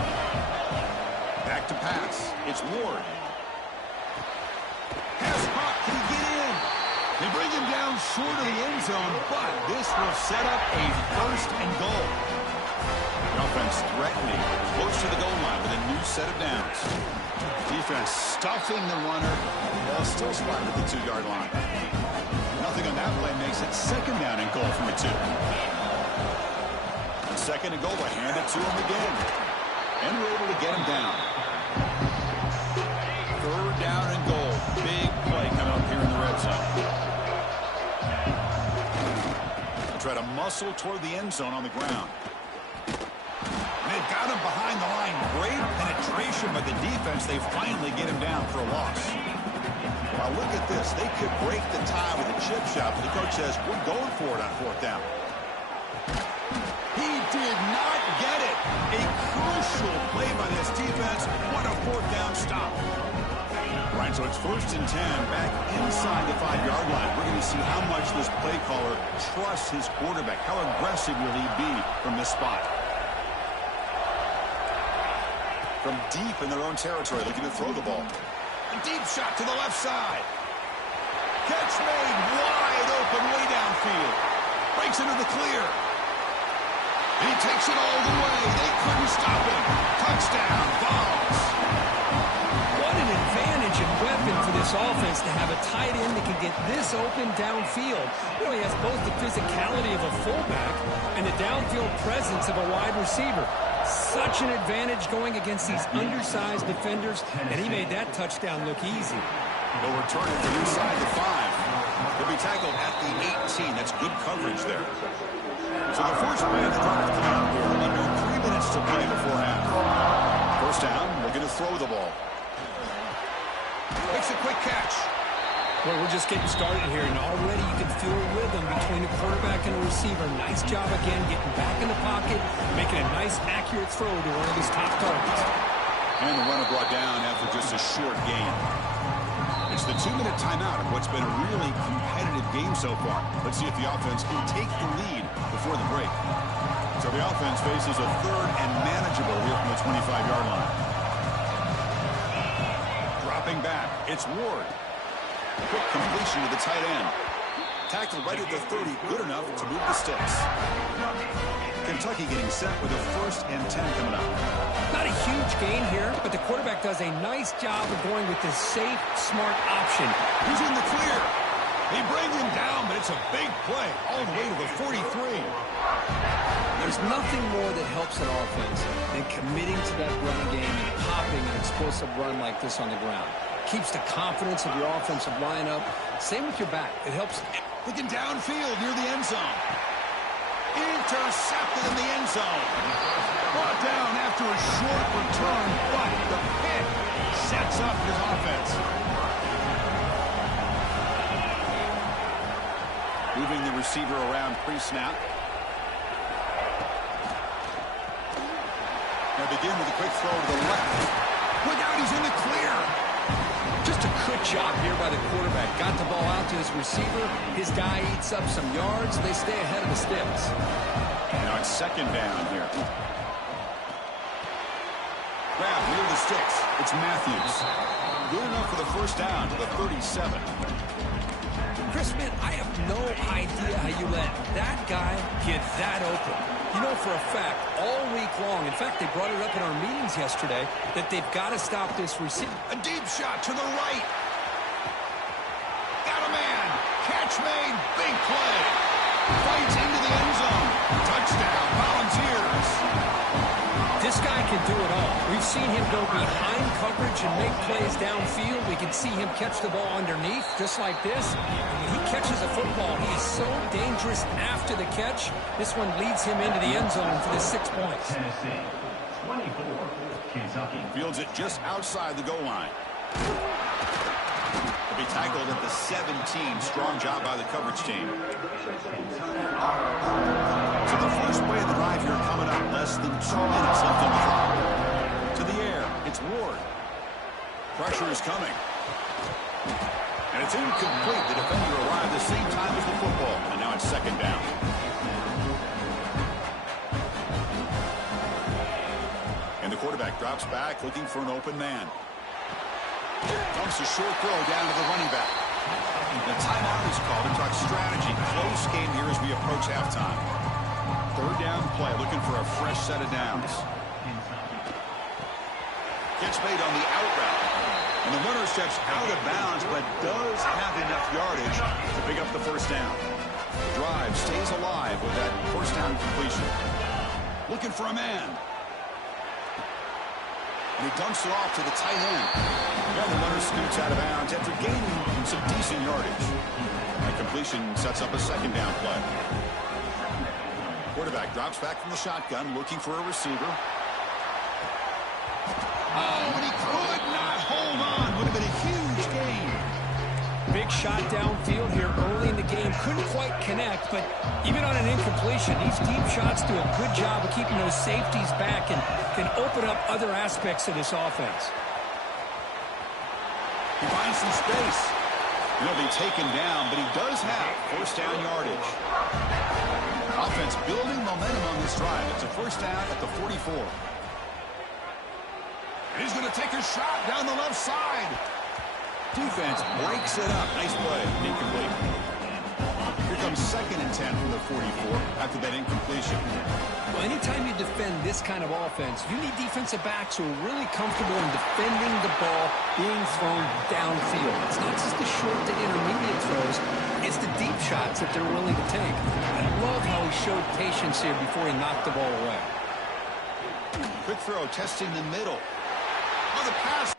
Back to pass. It's Ward. Pass pop, can he get in? They bring him down short of the end zone, but this will set up a 1st and goal. The offense threatening, close to the goal line with a new set of downs. Defense stuffing the runner, while still spotted at the 2-yard line. Nothing on that play makes it 2nd down and goal from the 2. 2nd and goal, they hand it to him again. And we're able to get him down. 3rd down and goal. Big play coming up here in the red zone. They'll try to muscle toward the end zone on the ground. And they've got him behind the line. Great penetration by the defense. They finally get him down for a loss. Now look at this. They could break the tie with a chip shot, but the coach says, we're going for it on 4th down. He did not get it. A crucial play by this defense. What a 4th down stop. Right, so it's 1st and 10, back inside the 5-yard line. We're going to see how much this play caller trusts his quarterback. How aggressive will he be from this spot? From deep in their own territory, looking to throw the ball. A deep shot to the left side. Catch made wide open way downfield. Breaks into the clear. And he takes it all the way. They couldn't stop him. Touchdown, Vols. What an advantage and weapon for this offense to have a tight end that can get this open downfield. Really has both the physicality of a fullback and the downfield presence of a wide receiver. Such an advantage going against these undersized defenders, and he made that touchdown look easy. They'll return it from inside the 5. He'll be tackled at the 18. That's good coverage there. So the first play of the drive coming up here. Under 3 minutes to play before half. First down, looking to throw the ball. Makes a quick catch. Well, we're just getting started here, and already you can feel a rhythm between the quarterback and the receiver. Nice job again getting back in the pocket, making a nice, accurate throw to one of his top targets. And the runner brought down after just a short gain. It's the 2-minute timeout of what's been a really competitive game so far. Let's see if the offense can take the lead before the break. So the offense faces a third and manageable here from the 25-yard line. Dropping back, it's Ward. Quick completion to the tight end. Tackled right at the 30, good enough to move the sticks. Kentucky getting set with a 1st and 10 coming up. Not a huge gain here, but the quarterback does a nice job of going with this safe, smart option. He's in the clear. They bring him down, but it's a big play all the way to the 43. There's nothing more that helps an offense than committing to that running game and popping an explosive run like this on the ground. Keeps the confidence of your offensive lineup. Same with your back. It helps. Looking downfield near the end zone. Intercepted in the end zone. Brought down after a short return, but the pick sets up his offense. Moving the receiver around pre-snap. Now begin with a quick throw to the left. Look out, he's in the clear. Just a good job here by the quarterback. Got the ball out to his receiver. His guy eats up some yards. They stay ahead of the sticks. Now it's 2nd down here. Grab near the sticks. It's Matthews. Good enough for the 1st down to the 37. Chris, man, I have no idea how you let that guy get that open. You know for a fact, all week long, in fact, they brought it up in our meetings yesterday, that they've got to stop this receiver. A deep shot to the right. Got a man. Catch made. Big play. Fights into the end zone. Touchdown. Volunteers. This guy can do it all. We've seen him go behind coverage and make plays downfield. We can see him catch the ball underneath, just like this. When he catches a football, he is so dangerous after the catch. This one leads him into the end zone for the 6 points. Tennessee, 24, Kentucky. Fields it just outside the goal line. He'll be tackled at the 17. Strong job by the coverage team. So the first play of the drive here coming up. Less than 2 minutes left on the clock. To the air. It's Ward. Pressure is coming. And it's incomplete. The defender arrived the same time as the football. And now it's 2nd down. And the quarterback drops back looking for an open man. Dumps a short throw down to the running back. The timeout is called to talk strategy. Close game here as we approach halftime. 3rd down play, looking for a fresh set of downs. Gets made on the out route. And the runner steps out of bounds, but does have enough yardage to pick up the 1st down. The drive stays alive with that 1st down completion. Looking for a man. And he dumps it off to the tight end. And the runner scoots out of bounds after gaining some decent yardage. That completion sets up a 2nd down play. Quarterback drops back from the shotgun, looking for a receiver. Oh, and he could not hold on. Would have been a huge gain. Big shot downfield here early in the game. Couldn't quite connect, but even on an incompletion, these deep shots do a good job of keeping those safeties back and can open up other aspects of this offense. He finds some space. He'll be taken down, but he does have 1st down yardage. Offense building momentum on this drive. It's a 1st down at the 44. And he's going to take a shot down the left side. Defense breaks it up. Nice play. Incomplete. Here comes 2nd and 10 from the 44 after that incompletion. Well, anytime you defend this kind of offense, you need defensive backs who are really comfortable in defending the ball being thrown downfield. It's not just the short to intermediate throws. It's the deep shots that they're willing to take. I love how he showed patience here before he knocked the ball away. Quick throw testing the middle. Oh, the pass.